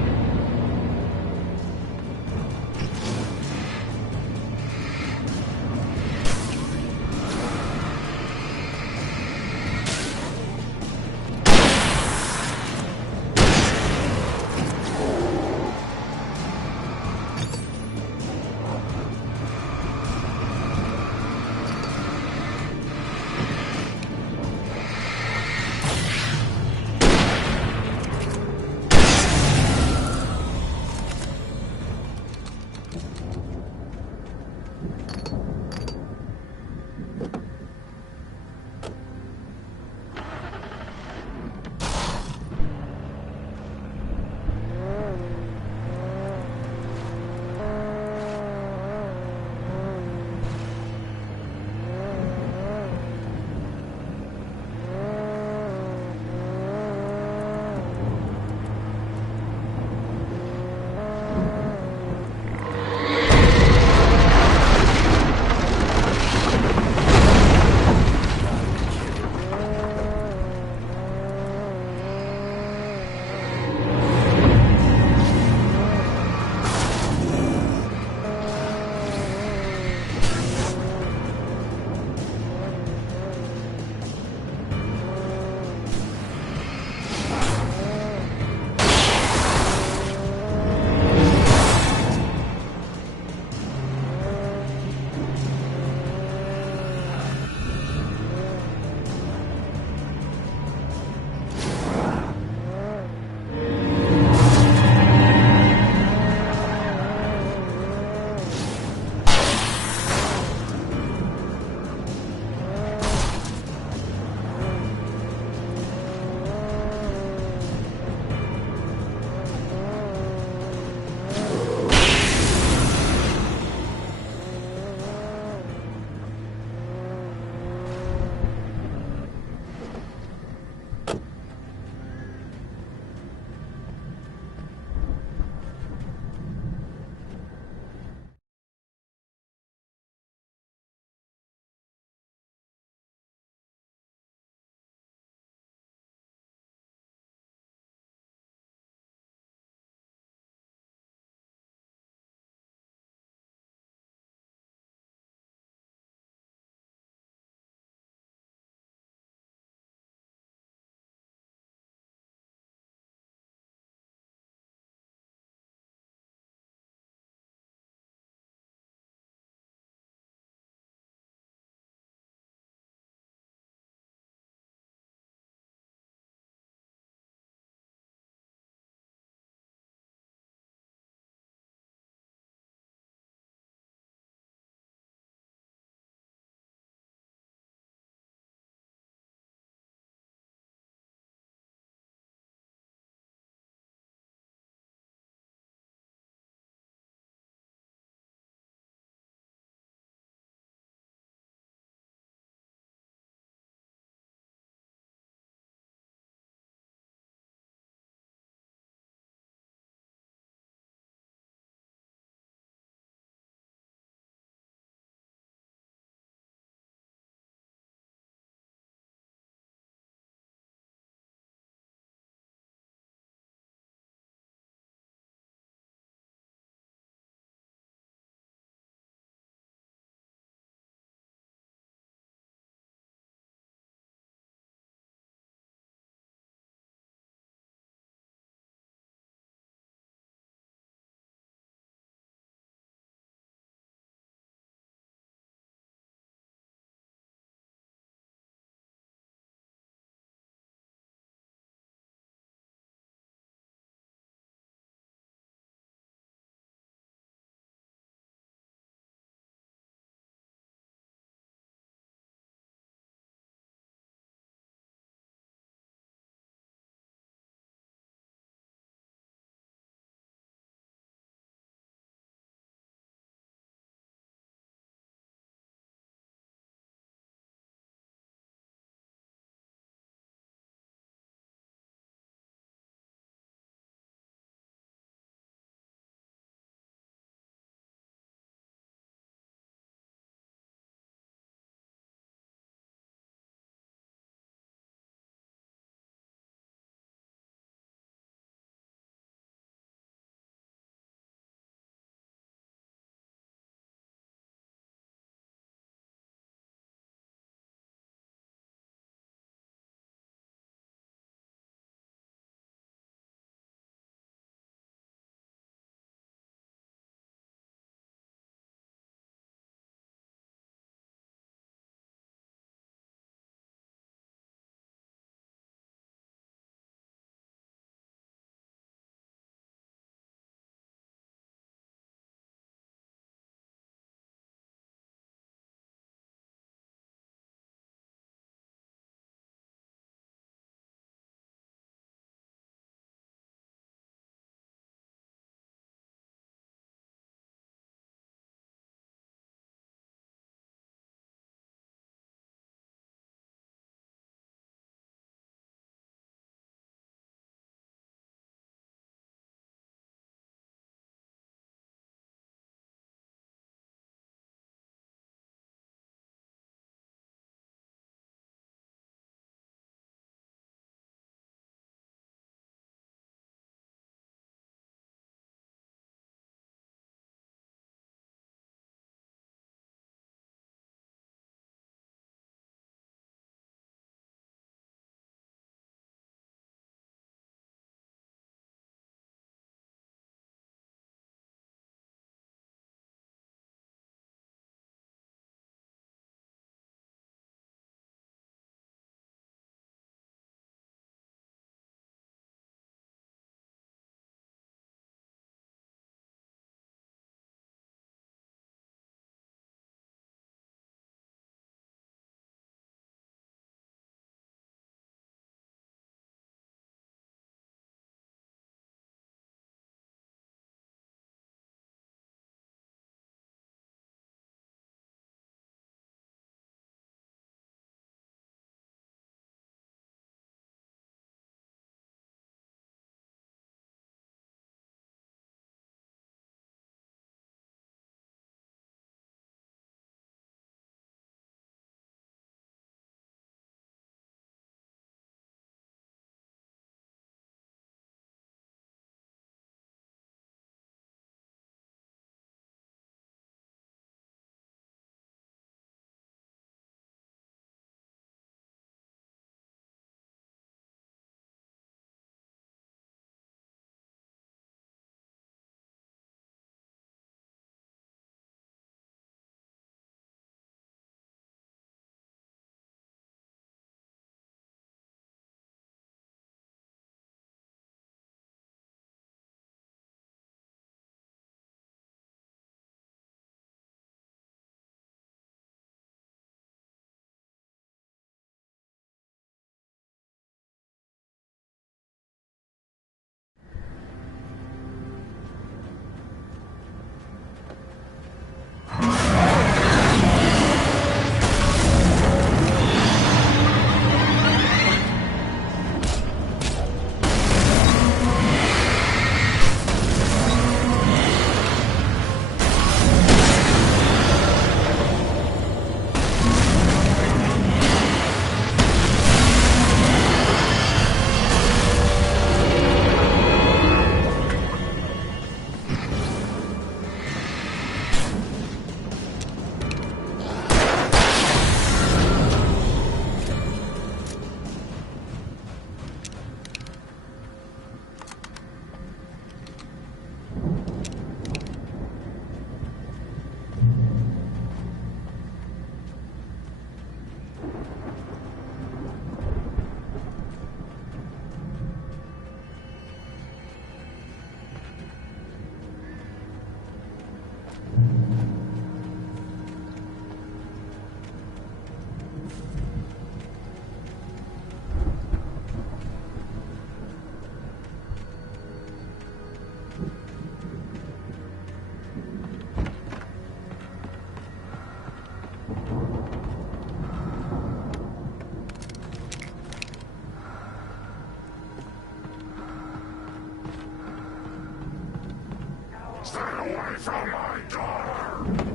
Stay away from my daughter!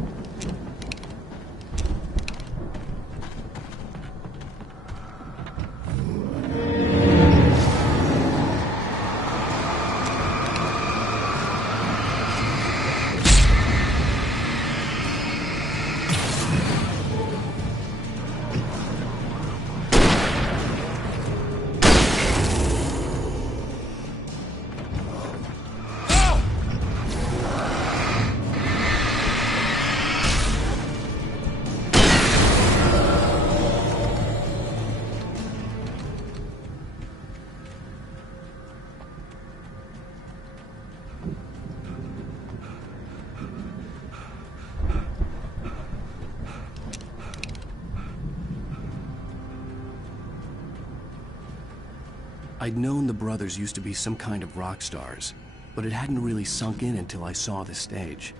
I'd known the brothers used to be some kind of rock stars, but it hadn't really sunk in until I saw the stage.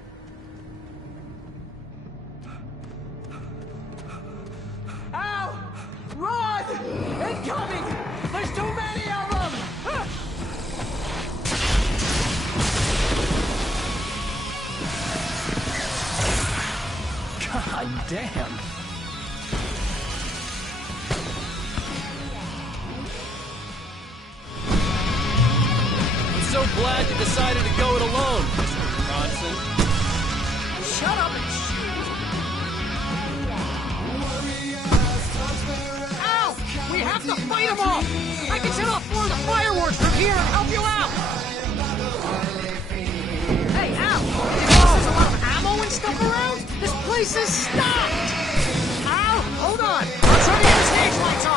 Ow! Run! Incoming! There's too many of them! God damn! So glad you decided to go it alone, Mr. Bronson. Shut up and shoot! Ow! We have to fight them off! I can set off more of the fireworks from here and help you out! Hey, Al! There's a lot of ammo and stuff around? This place is stocked! Al, hold on! I'm trying to get the stage lights on!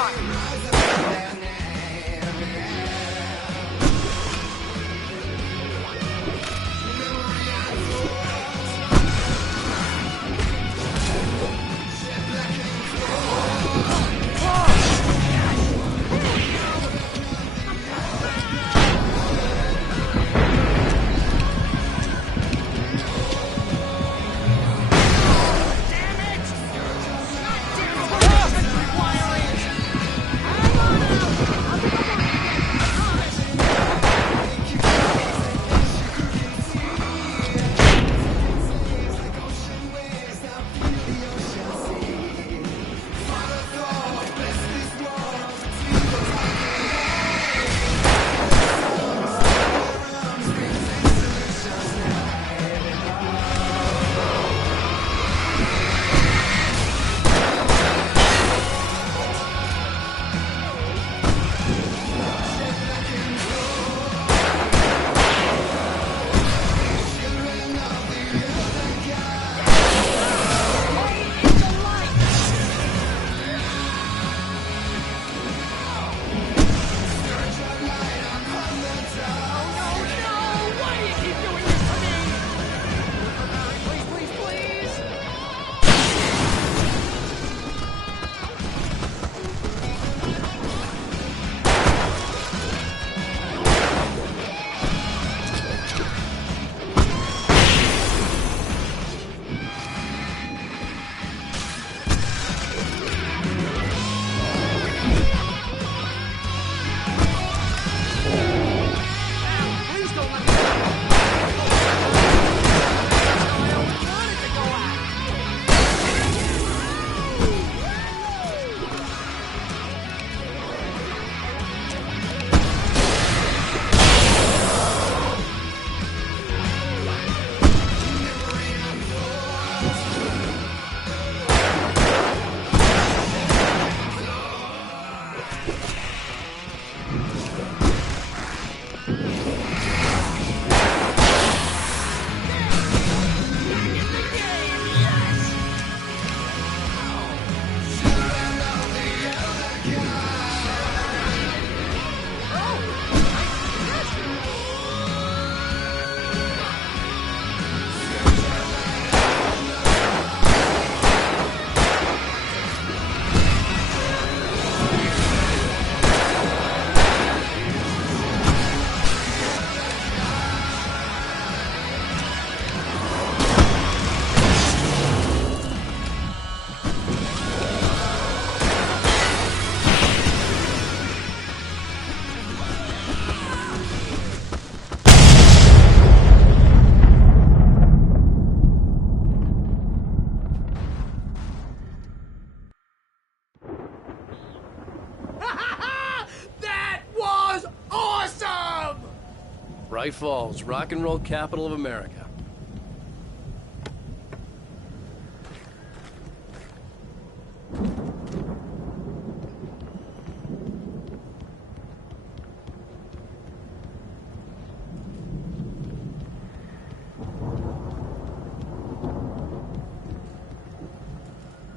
Bright Falls, rock and roll capital of America.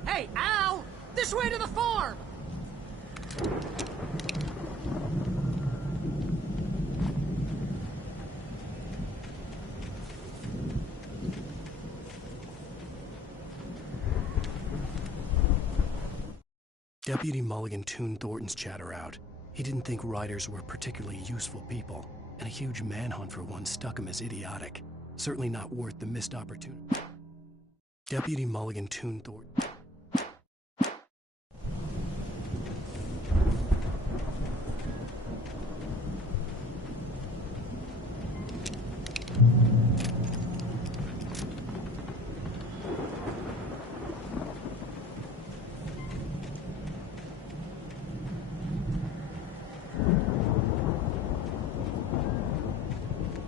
Hey, Al! This way to the farm! Deputy Mulligan tuned Thornton's chatter out. He didn't think writers were particularly useful people, and a huge manhunt for one struck him as idiotic. Certainly not worth the missed opportunity. Deputy Mulligan tuned Thornton.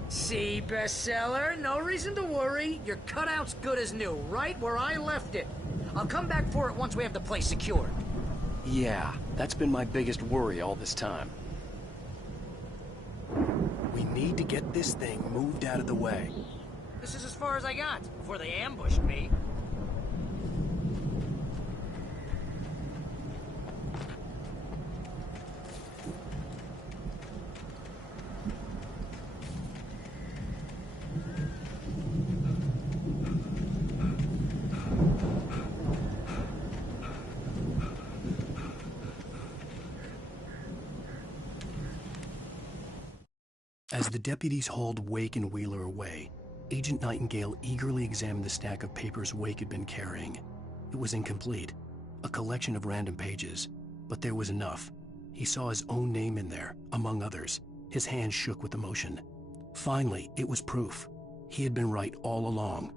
See, bestseller? No reason to worry. Your cutout's good as new, right where I left it. I'll come back for it once we have the place secured. Yeah, that's been my biggest worry all this time. We need to get this thing moved out of the way. This is as far as I got before they ambushed me. As the deputies hauled Wake and Wheeler away, Agent Nightingale eagerly examined the stack of papers Wake had been carrying. It was incomplete, a collection of random pages, but there was enough. He saw his own name in there, among others. His hands shook with emotion. Finally, it was proof. He had been right all along.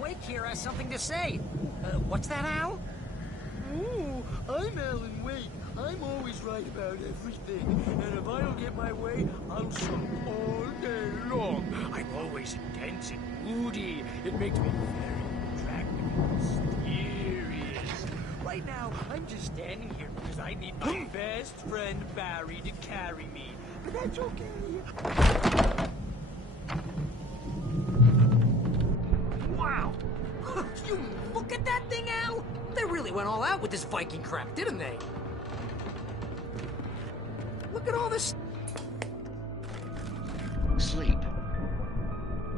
Wake here has something to say. What's that, Al? Ooh, I'm Alan Wake. I'm always right about everything. And if I don't get my way, I'll sulk all day long. I'm always intense and moody. It makes me very attractive and mysterious. Right now, I'm just standing here because I need my best friend Barry to carry me. But that's okay. Wow! You look at that thing, Al! They really went all out with this Viking crap, didn't they? Look at all this... Sleep.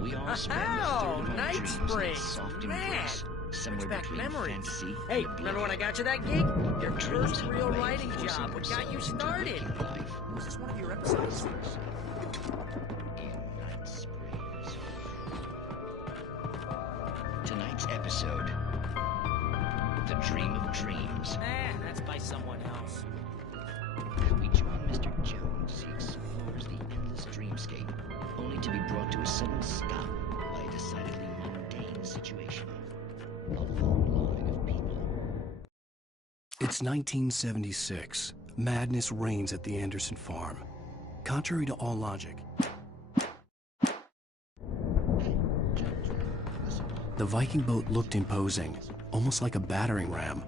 We all spend a third of our Night dreams in Springs! a soft Man! embrace, somewhere Brings back between memories. fantasy Hey, and remember when I oblivion. got you that gig? Your Dreams first have a real way of writing forcing job. What got you themselves into started? waking life. Was this one of your episodes? episode. The Dream of Dreams. That's by someone else. We join Mr. Jones as he explores the endless dreamscape, only to be brought to a sudden stop by a decidedly mundane situation. A long line of people. It's 1976. Madness reigns at the Anderson farm. Contrary to all logic, the Viking boat looked imposing, almost like a battering ram.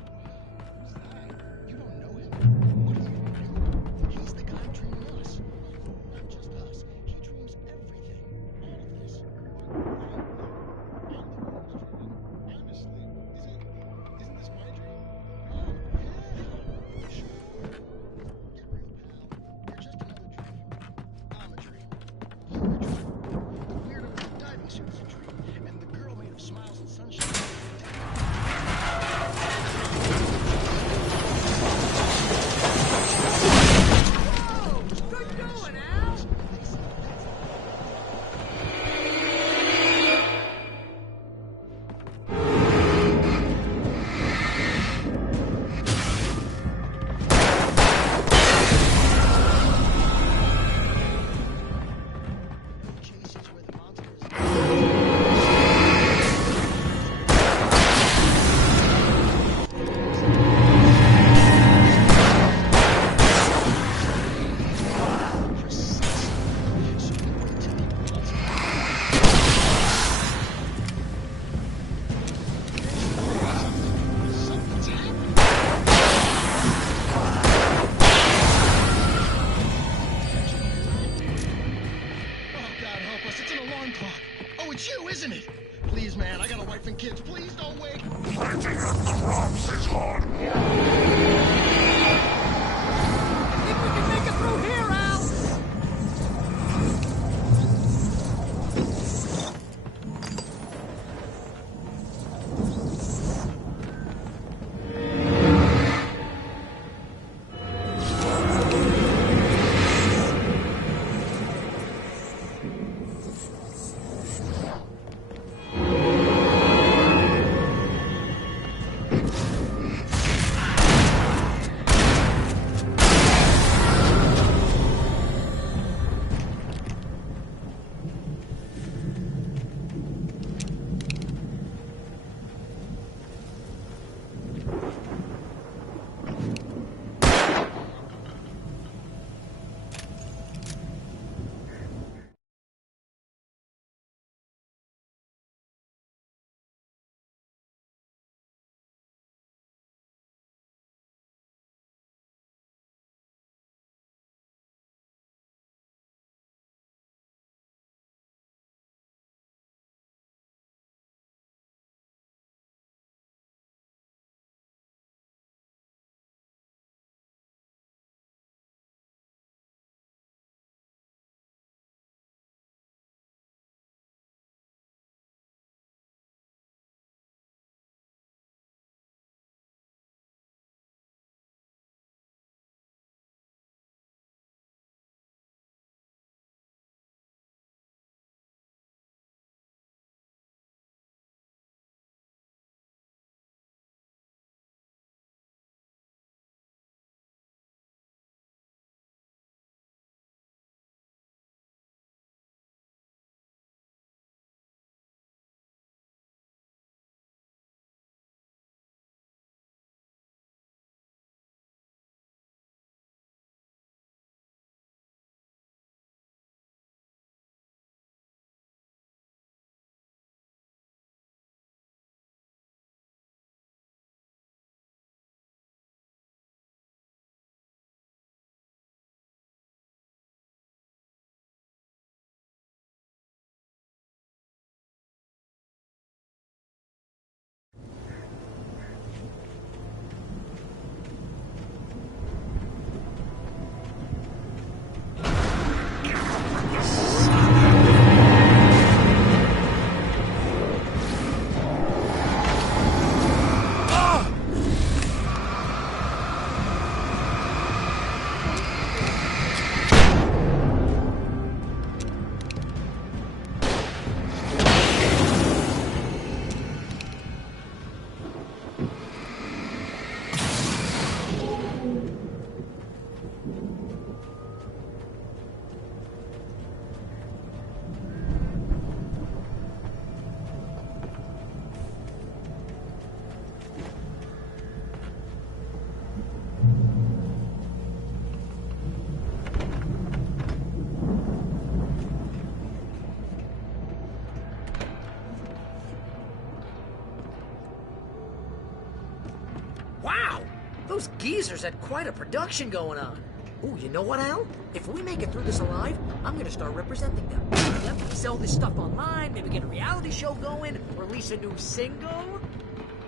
Those geezers had quite a production going on. Ooh, you know what, Al? If we make it through this alive, I'm gonna start representing them. Yep, sell this stuff online, maybe get a reality show going, release a new single.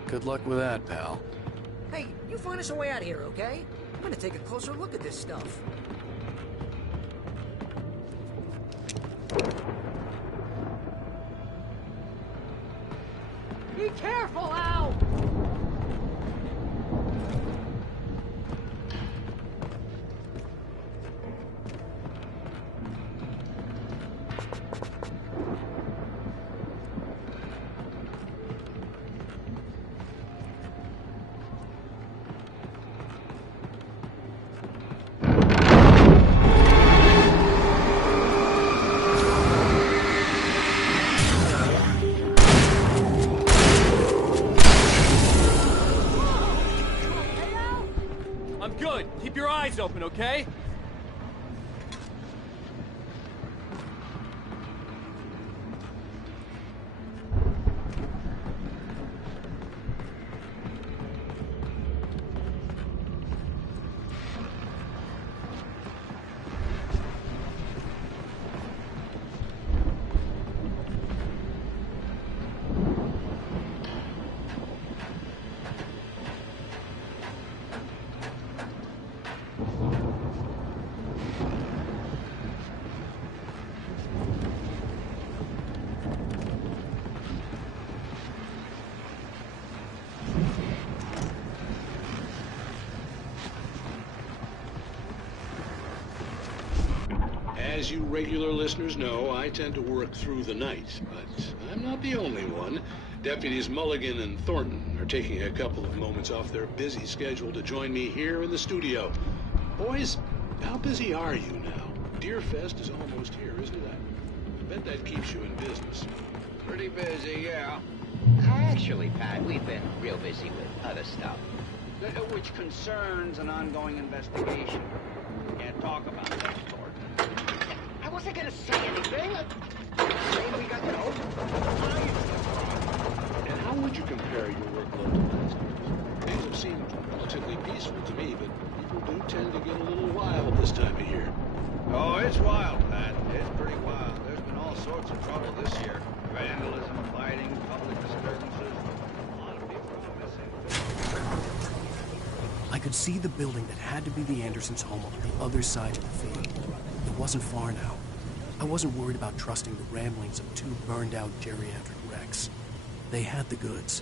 Good luck with that, pal. Hey, you find us a way out of here, okay? I'm gonna take a closer look at this stuff. Be careful, Al! I'm good. Keep your eyes open, okay? As you regular listeners know, I tend to work through the night, but I'm not the only one. Deputies Mulligan and Thornton are taking a couple of moments off their busy schedule to join me here in the studio. Boys, how busy are you now? Deerfest is almost here, isn't it? I bet that keeps you in business. Pretty busy, yeah. Actually, Pat, we've been real busy with other stuff, which concerns an ongoing investigation. Can't talk about that, Thornton. I wasn't gonna say anything. Saying we got to know. And how would you compare your workload to last year's? Things have seemed relatively peaceful to me, but people do tend to get a little wild this time of year. Oh, it's wild, Pat. It's pretty wild. There's been all sorts of trouble this year. Vandalism, fighting, public disturbances. A lot of people are missing. I could see the building that had to be the Andersons' home on the other side of the field. It wasn't far now. I wasn't worried about trusting the ramblings of two burned-out geriatric wrecks. They had the goods.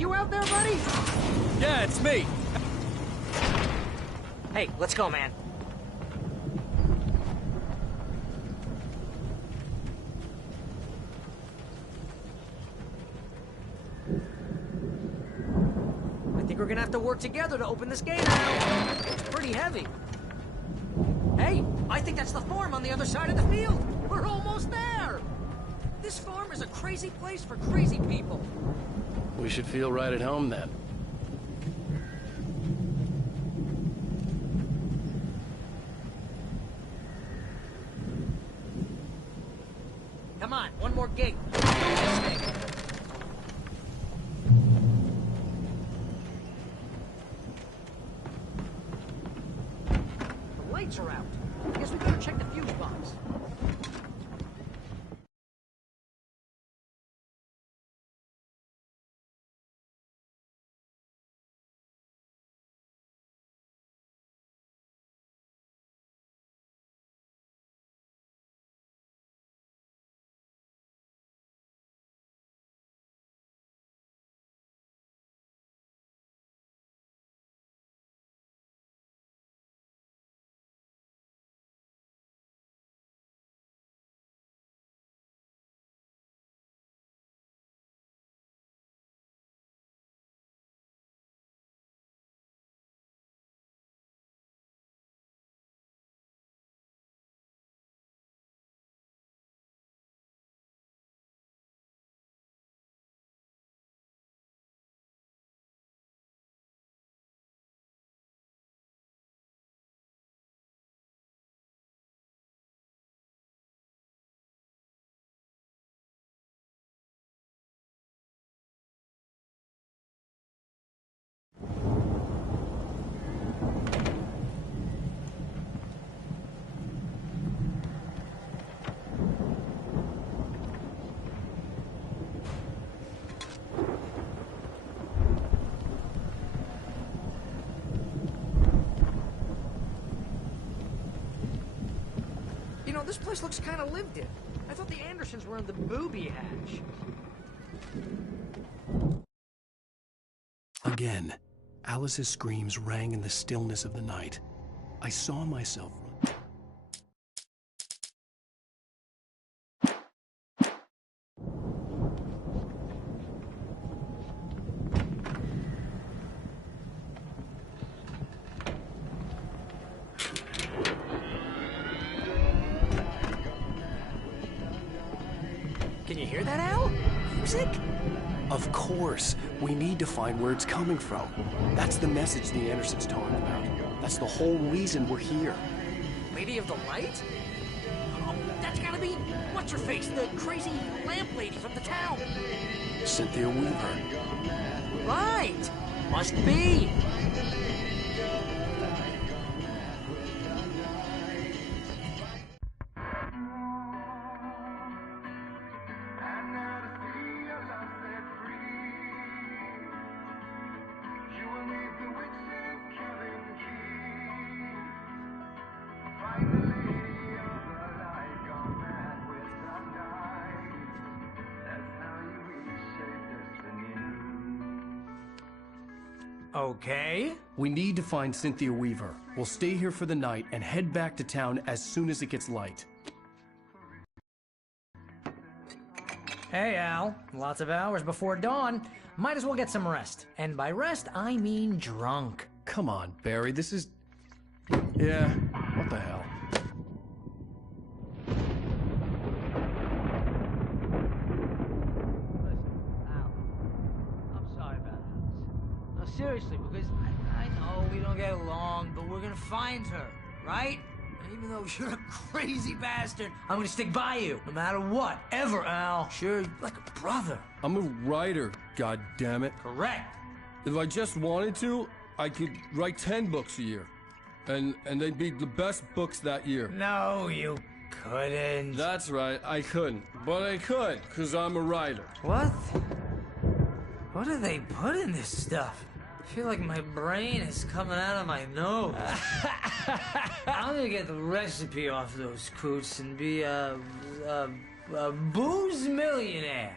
you out there, buddy? Yeah, it's me. Hey, let's go, man. I think we're gonna have to work together to open this gate now. It's pretty heavy. Hey, I think that's the farm on the other side of the field. We're almost there. This farm is a crazy place for crazy people. We should feel right at home then. Come on, one more gate. Let's do this thing. The lights are out. I guess we better check the fuse box. You know, this place looks kind of lived in. I thought the Andersons were in the booby hatch. Again, Alice's screams rang in the stillness of the night. I saw myself run. Can you hear that, Al? Music? Of course. We need to find where it's coming from. That's the message the Andersons talking about. That's the whole reason we're here. Lady of the Light? Oh, that's gotta be... What's-her-face? The crazy lamp lady from the town. Cynthia Weaver. Right! Must be! Okay. We need to find Cynthia Weaver. We'll stay here for the night and head back to town as soon as it gets light. Hey, Al. Lots of hours before dawn. Might as well get some rest. And by rest, I mean drunk. Come on, Barry, this is... Yeah, what the hell? Seriously, because I know we don't get along, but we're gonna find her, right? And even though you're a crazy bastard, I'm gonna stick by you, no matter what, ever, Al. Sure, like a brother. I'm a writer, goddammit. Correct. If I just wanted to, I could write 10 books a year. And they'd be the best books that year. No, you couldn't. That's right, I couldn't. But I could, because I'm a writer. What? What do they put in this stuff? I feel like my brain is coming out of my nose. I'm gonna get the recipe off those coots and be a booze millionaire.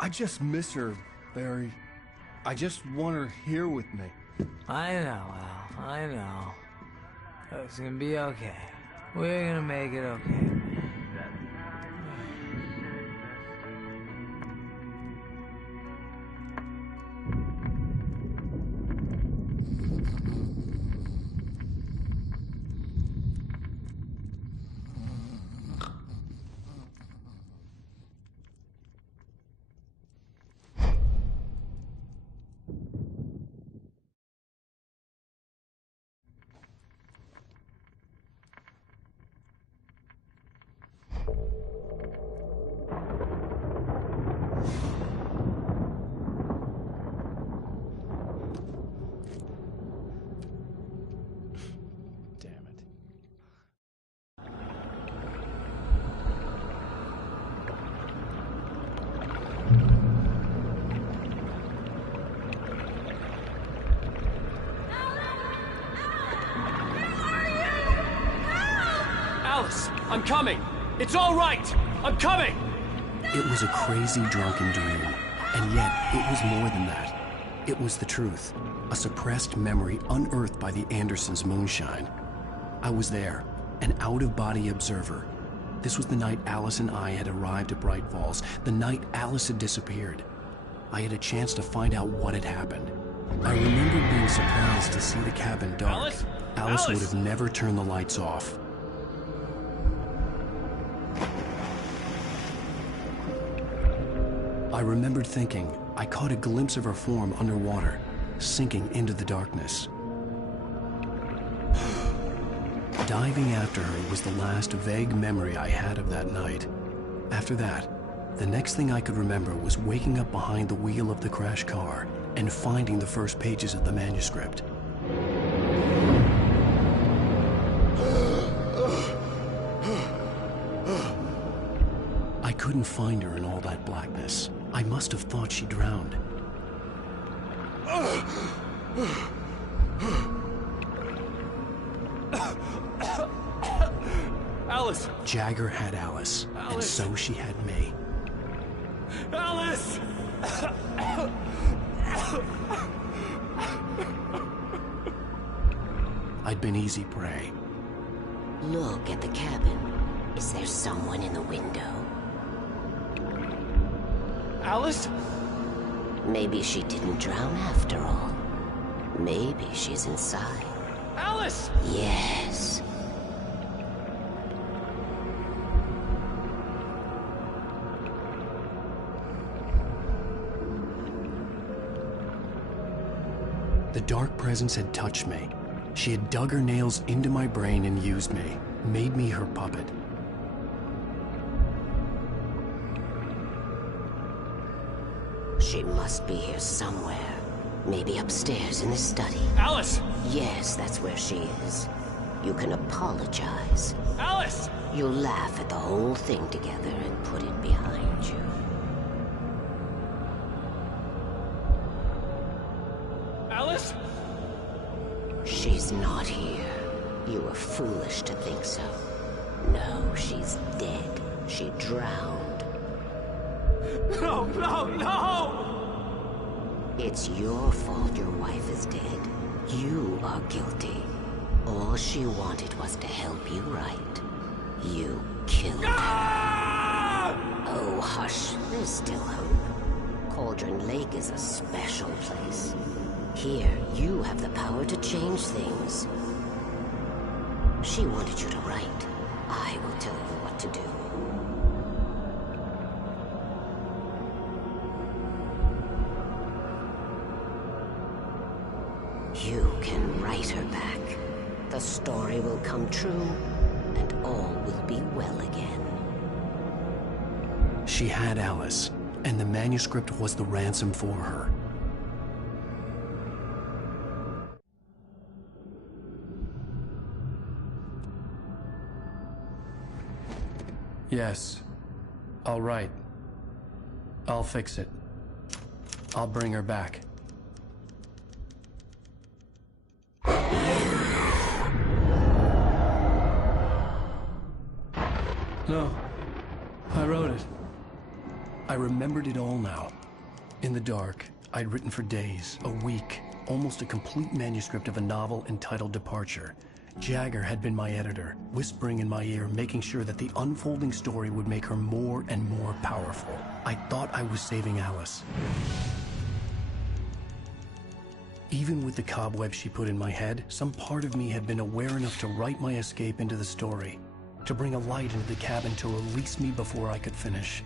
I just miss her Barry. I just want her here with me. I know, Al. I know. It's gonna be okay. We're gonna make it okay. Alice, I'm coming! It's all right! I'm coming! It was a crazy, drunken dream, and yet it was more than that. It was the truth, a suppressed memory unearthed by the Andersons' moonshine. I was there, an out-of-body observer. This was the night Alice and I had arrived at Bright Falls, the night Alice had disappeared. I had a chance to find out what had happened. I remember being surprised to see the cabin dark. Alice would have never turned the lights off. I remembered thinking I caught a glimpse of her form underwater, sinking into the darkness. Diving after her was the last vague memory I had of that night. After that, the next thing I could remember was waking up behind the wheel of the crashed car and finding the first pages of the manuscript. I couldn't find her in all that blackness. I must have thought she drowned. Alice! Jagger had Alice, and so she had me. Alice! I'd been easy prey. Look at the cabin. Is there someone in the window? Alice? Maybe she didn't drown after all. Maybe she's inside. Alice! Yes. The dark presence had touched me. She had dug her nails into my brain and used me, made me her puppet. She must be here somewhere. Maybe upstairs in the study. Alice! Yes, that's where she is. You can apologize. Alice! You'll laugh at the whole thing together and put it behind you. Alice? She's not here. You were foolish to think so. No, she's dead. She drowned. No, no, no! It's your fault your wife is dead. You are guilty. All she wanted was to help you right. You killed her. Oh, hush. There's still hope. Cauldron Lake is a special place. Here, you have the power to change things. She wanted you to write. I will tell you what to do. You can write her back. The story will come true, and all will be well again. She had Alice, and the manuscript was the ransom for her. Yes. I'll write. I'll fix it. I'll bring her back. No. I wrote it. I remembered it all now. In the dark, I'd written for days, a week, almost a complete manuscript of a novel entitled Departure. Jagger had been my editor, whispering in my ear, making sure that the unfolding story would make her more and more powerful. I thought I was saving Alice. Even with the cobweb she put in my head, some part of me had been aware enough to write my escape into the story, to bring a light into the cabin to release me before I could finish,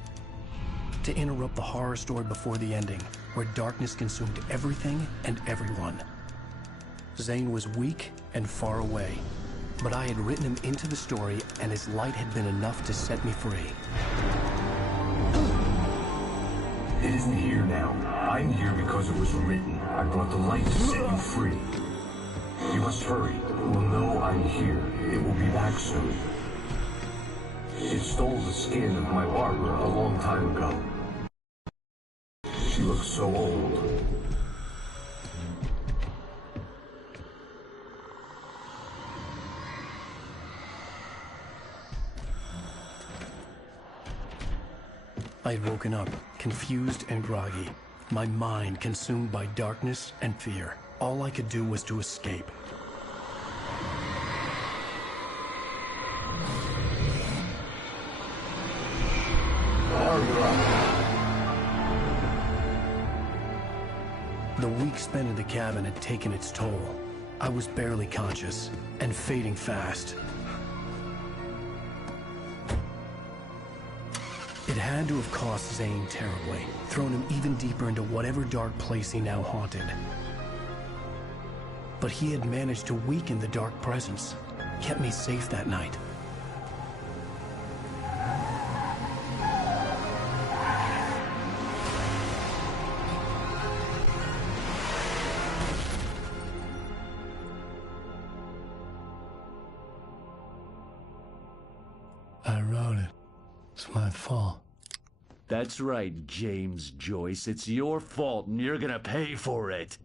to interrupt the horror story before the ending, where darkness consumed everything and everyone. Zane was weak and far away, but I had written him into the story, and his light had been enough to set me free. It isn't here now. I'm here because it was written. I brought the light to set you free. You must hurry. It will know I'm here. It will be back soon. It stole the skin of my Barbara a long time ago. She looks so old. I had woken up, confused and groggy, my mind consumed by darkness and fear. All I could do was to escape. The week spent in the cabin had taken its toll. I was barely conscious, and fading fast. It had to have cost Zane terribly, thrown him even deeper into whatever dark place he now haunted. But he had managed to weaken the dark presence, kept me safe that night. I wrote it. It's my fault. That's right, James Joyce. It's your fault, and you're gonna pay for it.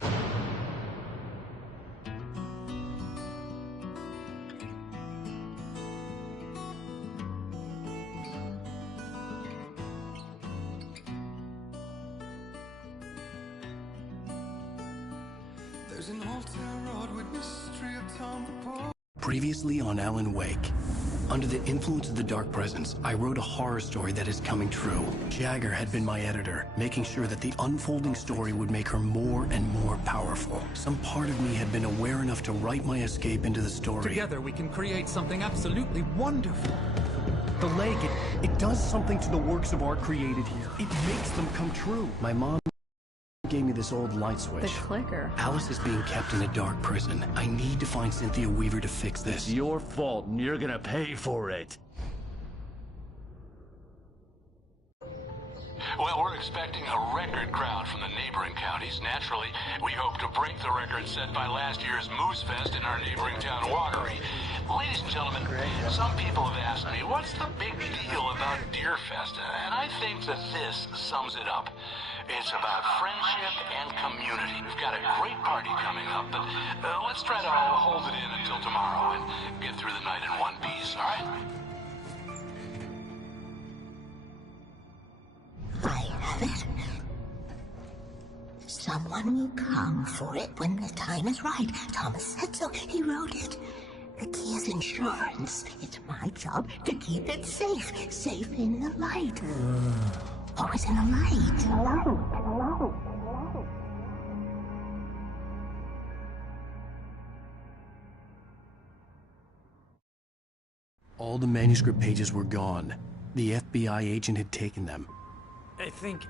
There's an old town road with mystery of Tom the Poor. Previously on Alan Wake. Under the influence of the dark presence, I wrote a horror story that is coming true. Jagger had been my editor, making sure that the unfolding story would make her more and more powerful. Some part of me had been aware enough to write my escape into the story. Together we can create something absolutely wonderful. The lake, it does something to the works of art created here. It makes them come true. My mom gave me this old light switch. The clicker. Alice is being kept in a dark prison. I need to find Cynthia Weaver to fix this. It's your fault, and you're gonna pay for it. Well, we're expecting a record crowd from the neighboring counties. Naturally, we hope to break the record set by last year's Moose Fest in our neighboring town, Watery. Ladies and gentlemen, some people have asked me, what's the big deal about Deer Fest? And I think that this sums it up. It's about friendship and community. We've got a great party coming up, but let's try to hold it in until tomorrow and get through the night in one piece, all right? I have it. Someone will come for it when the time is right. Thomas said so. He wrote it. The key is insurance. It's my job to keep it safe. Safe in the light. Always in the light. All the manuscript pages were gone. The FBI agent had taken them. I think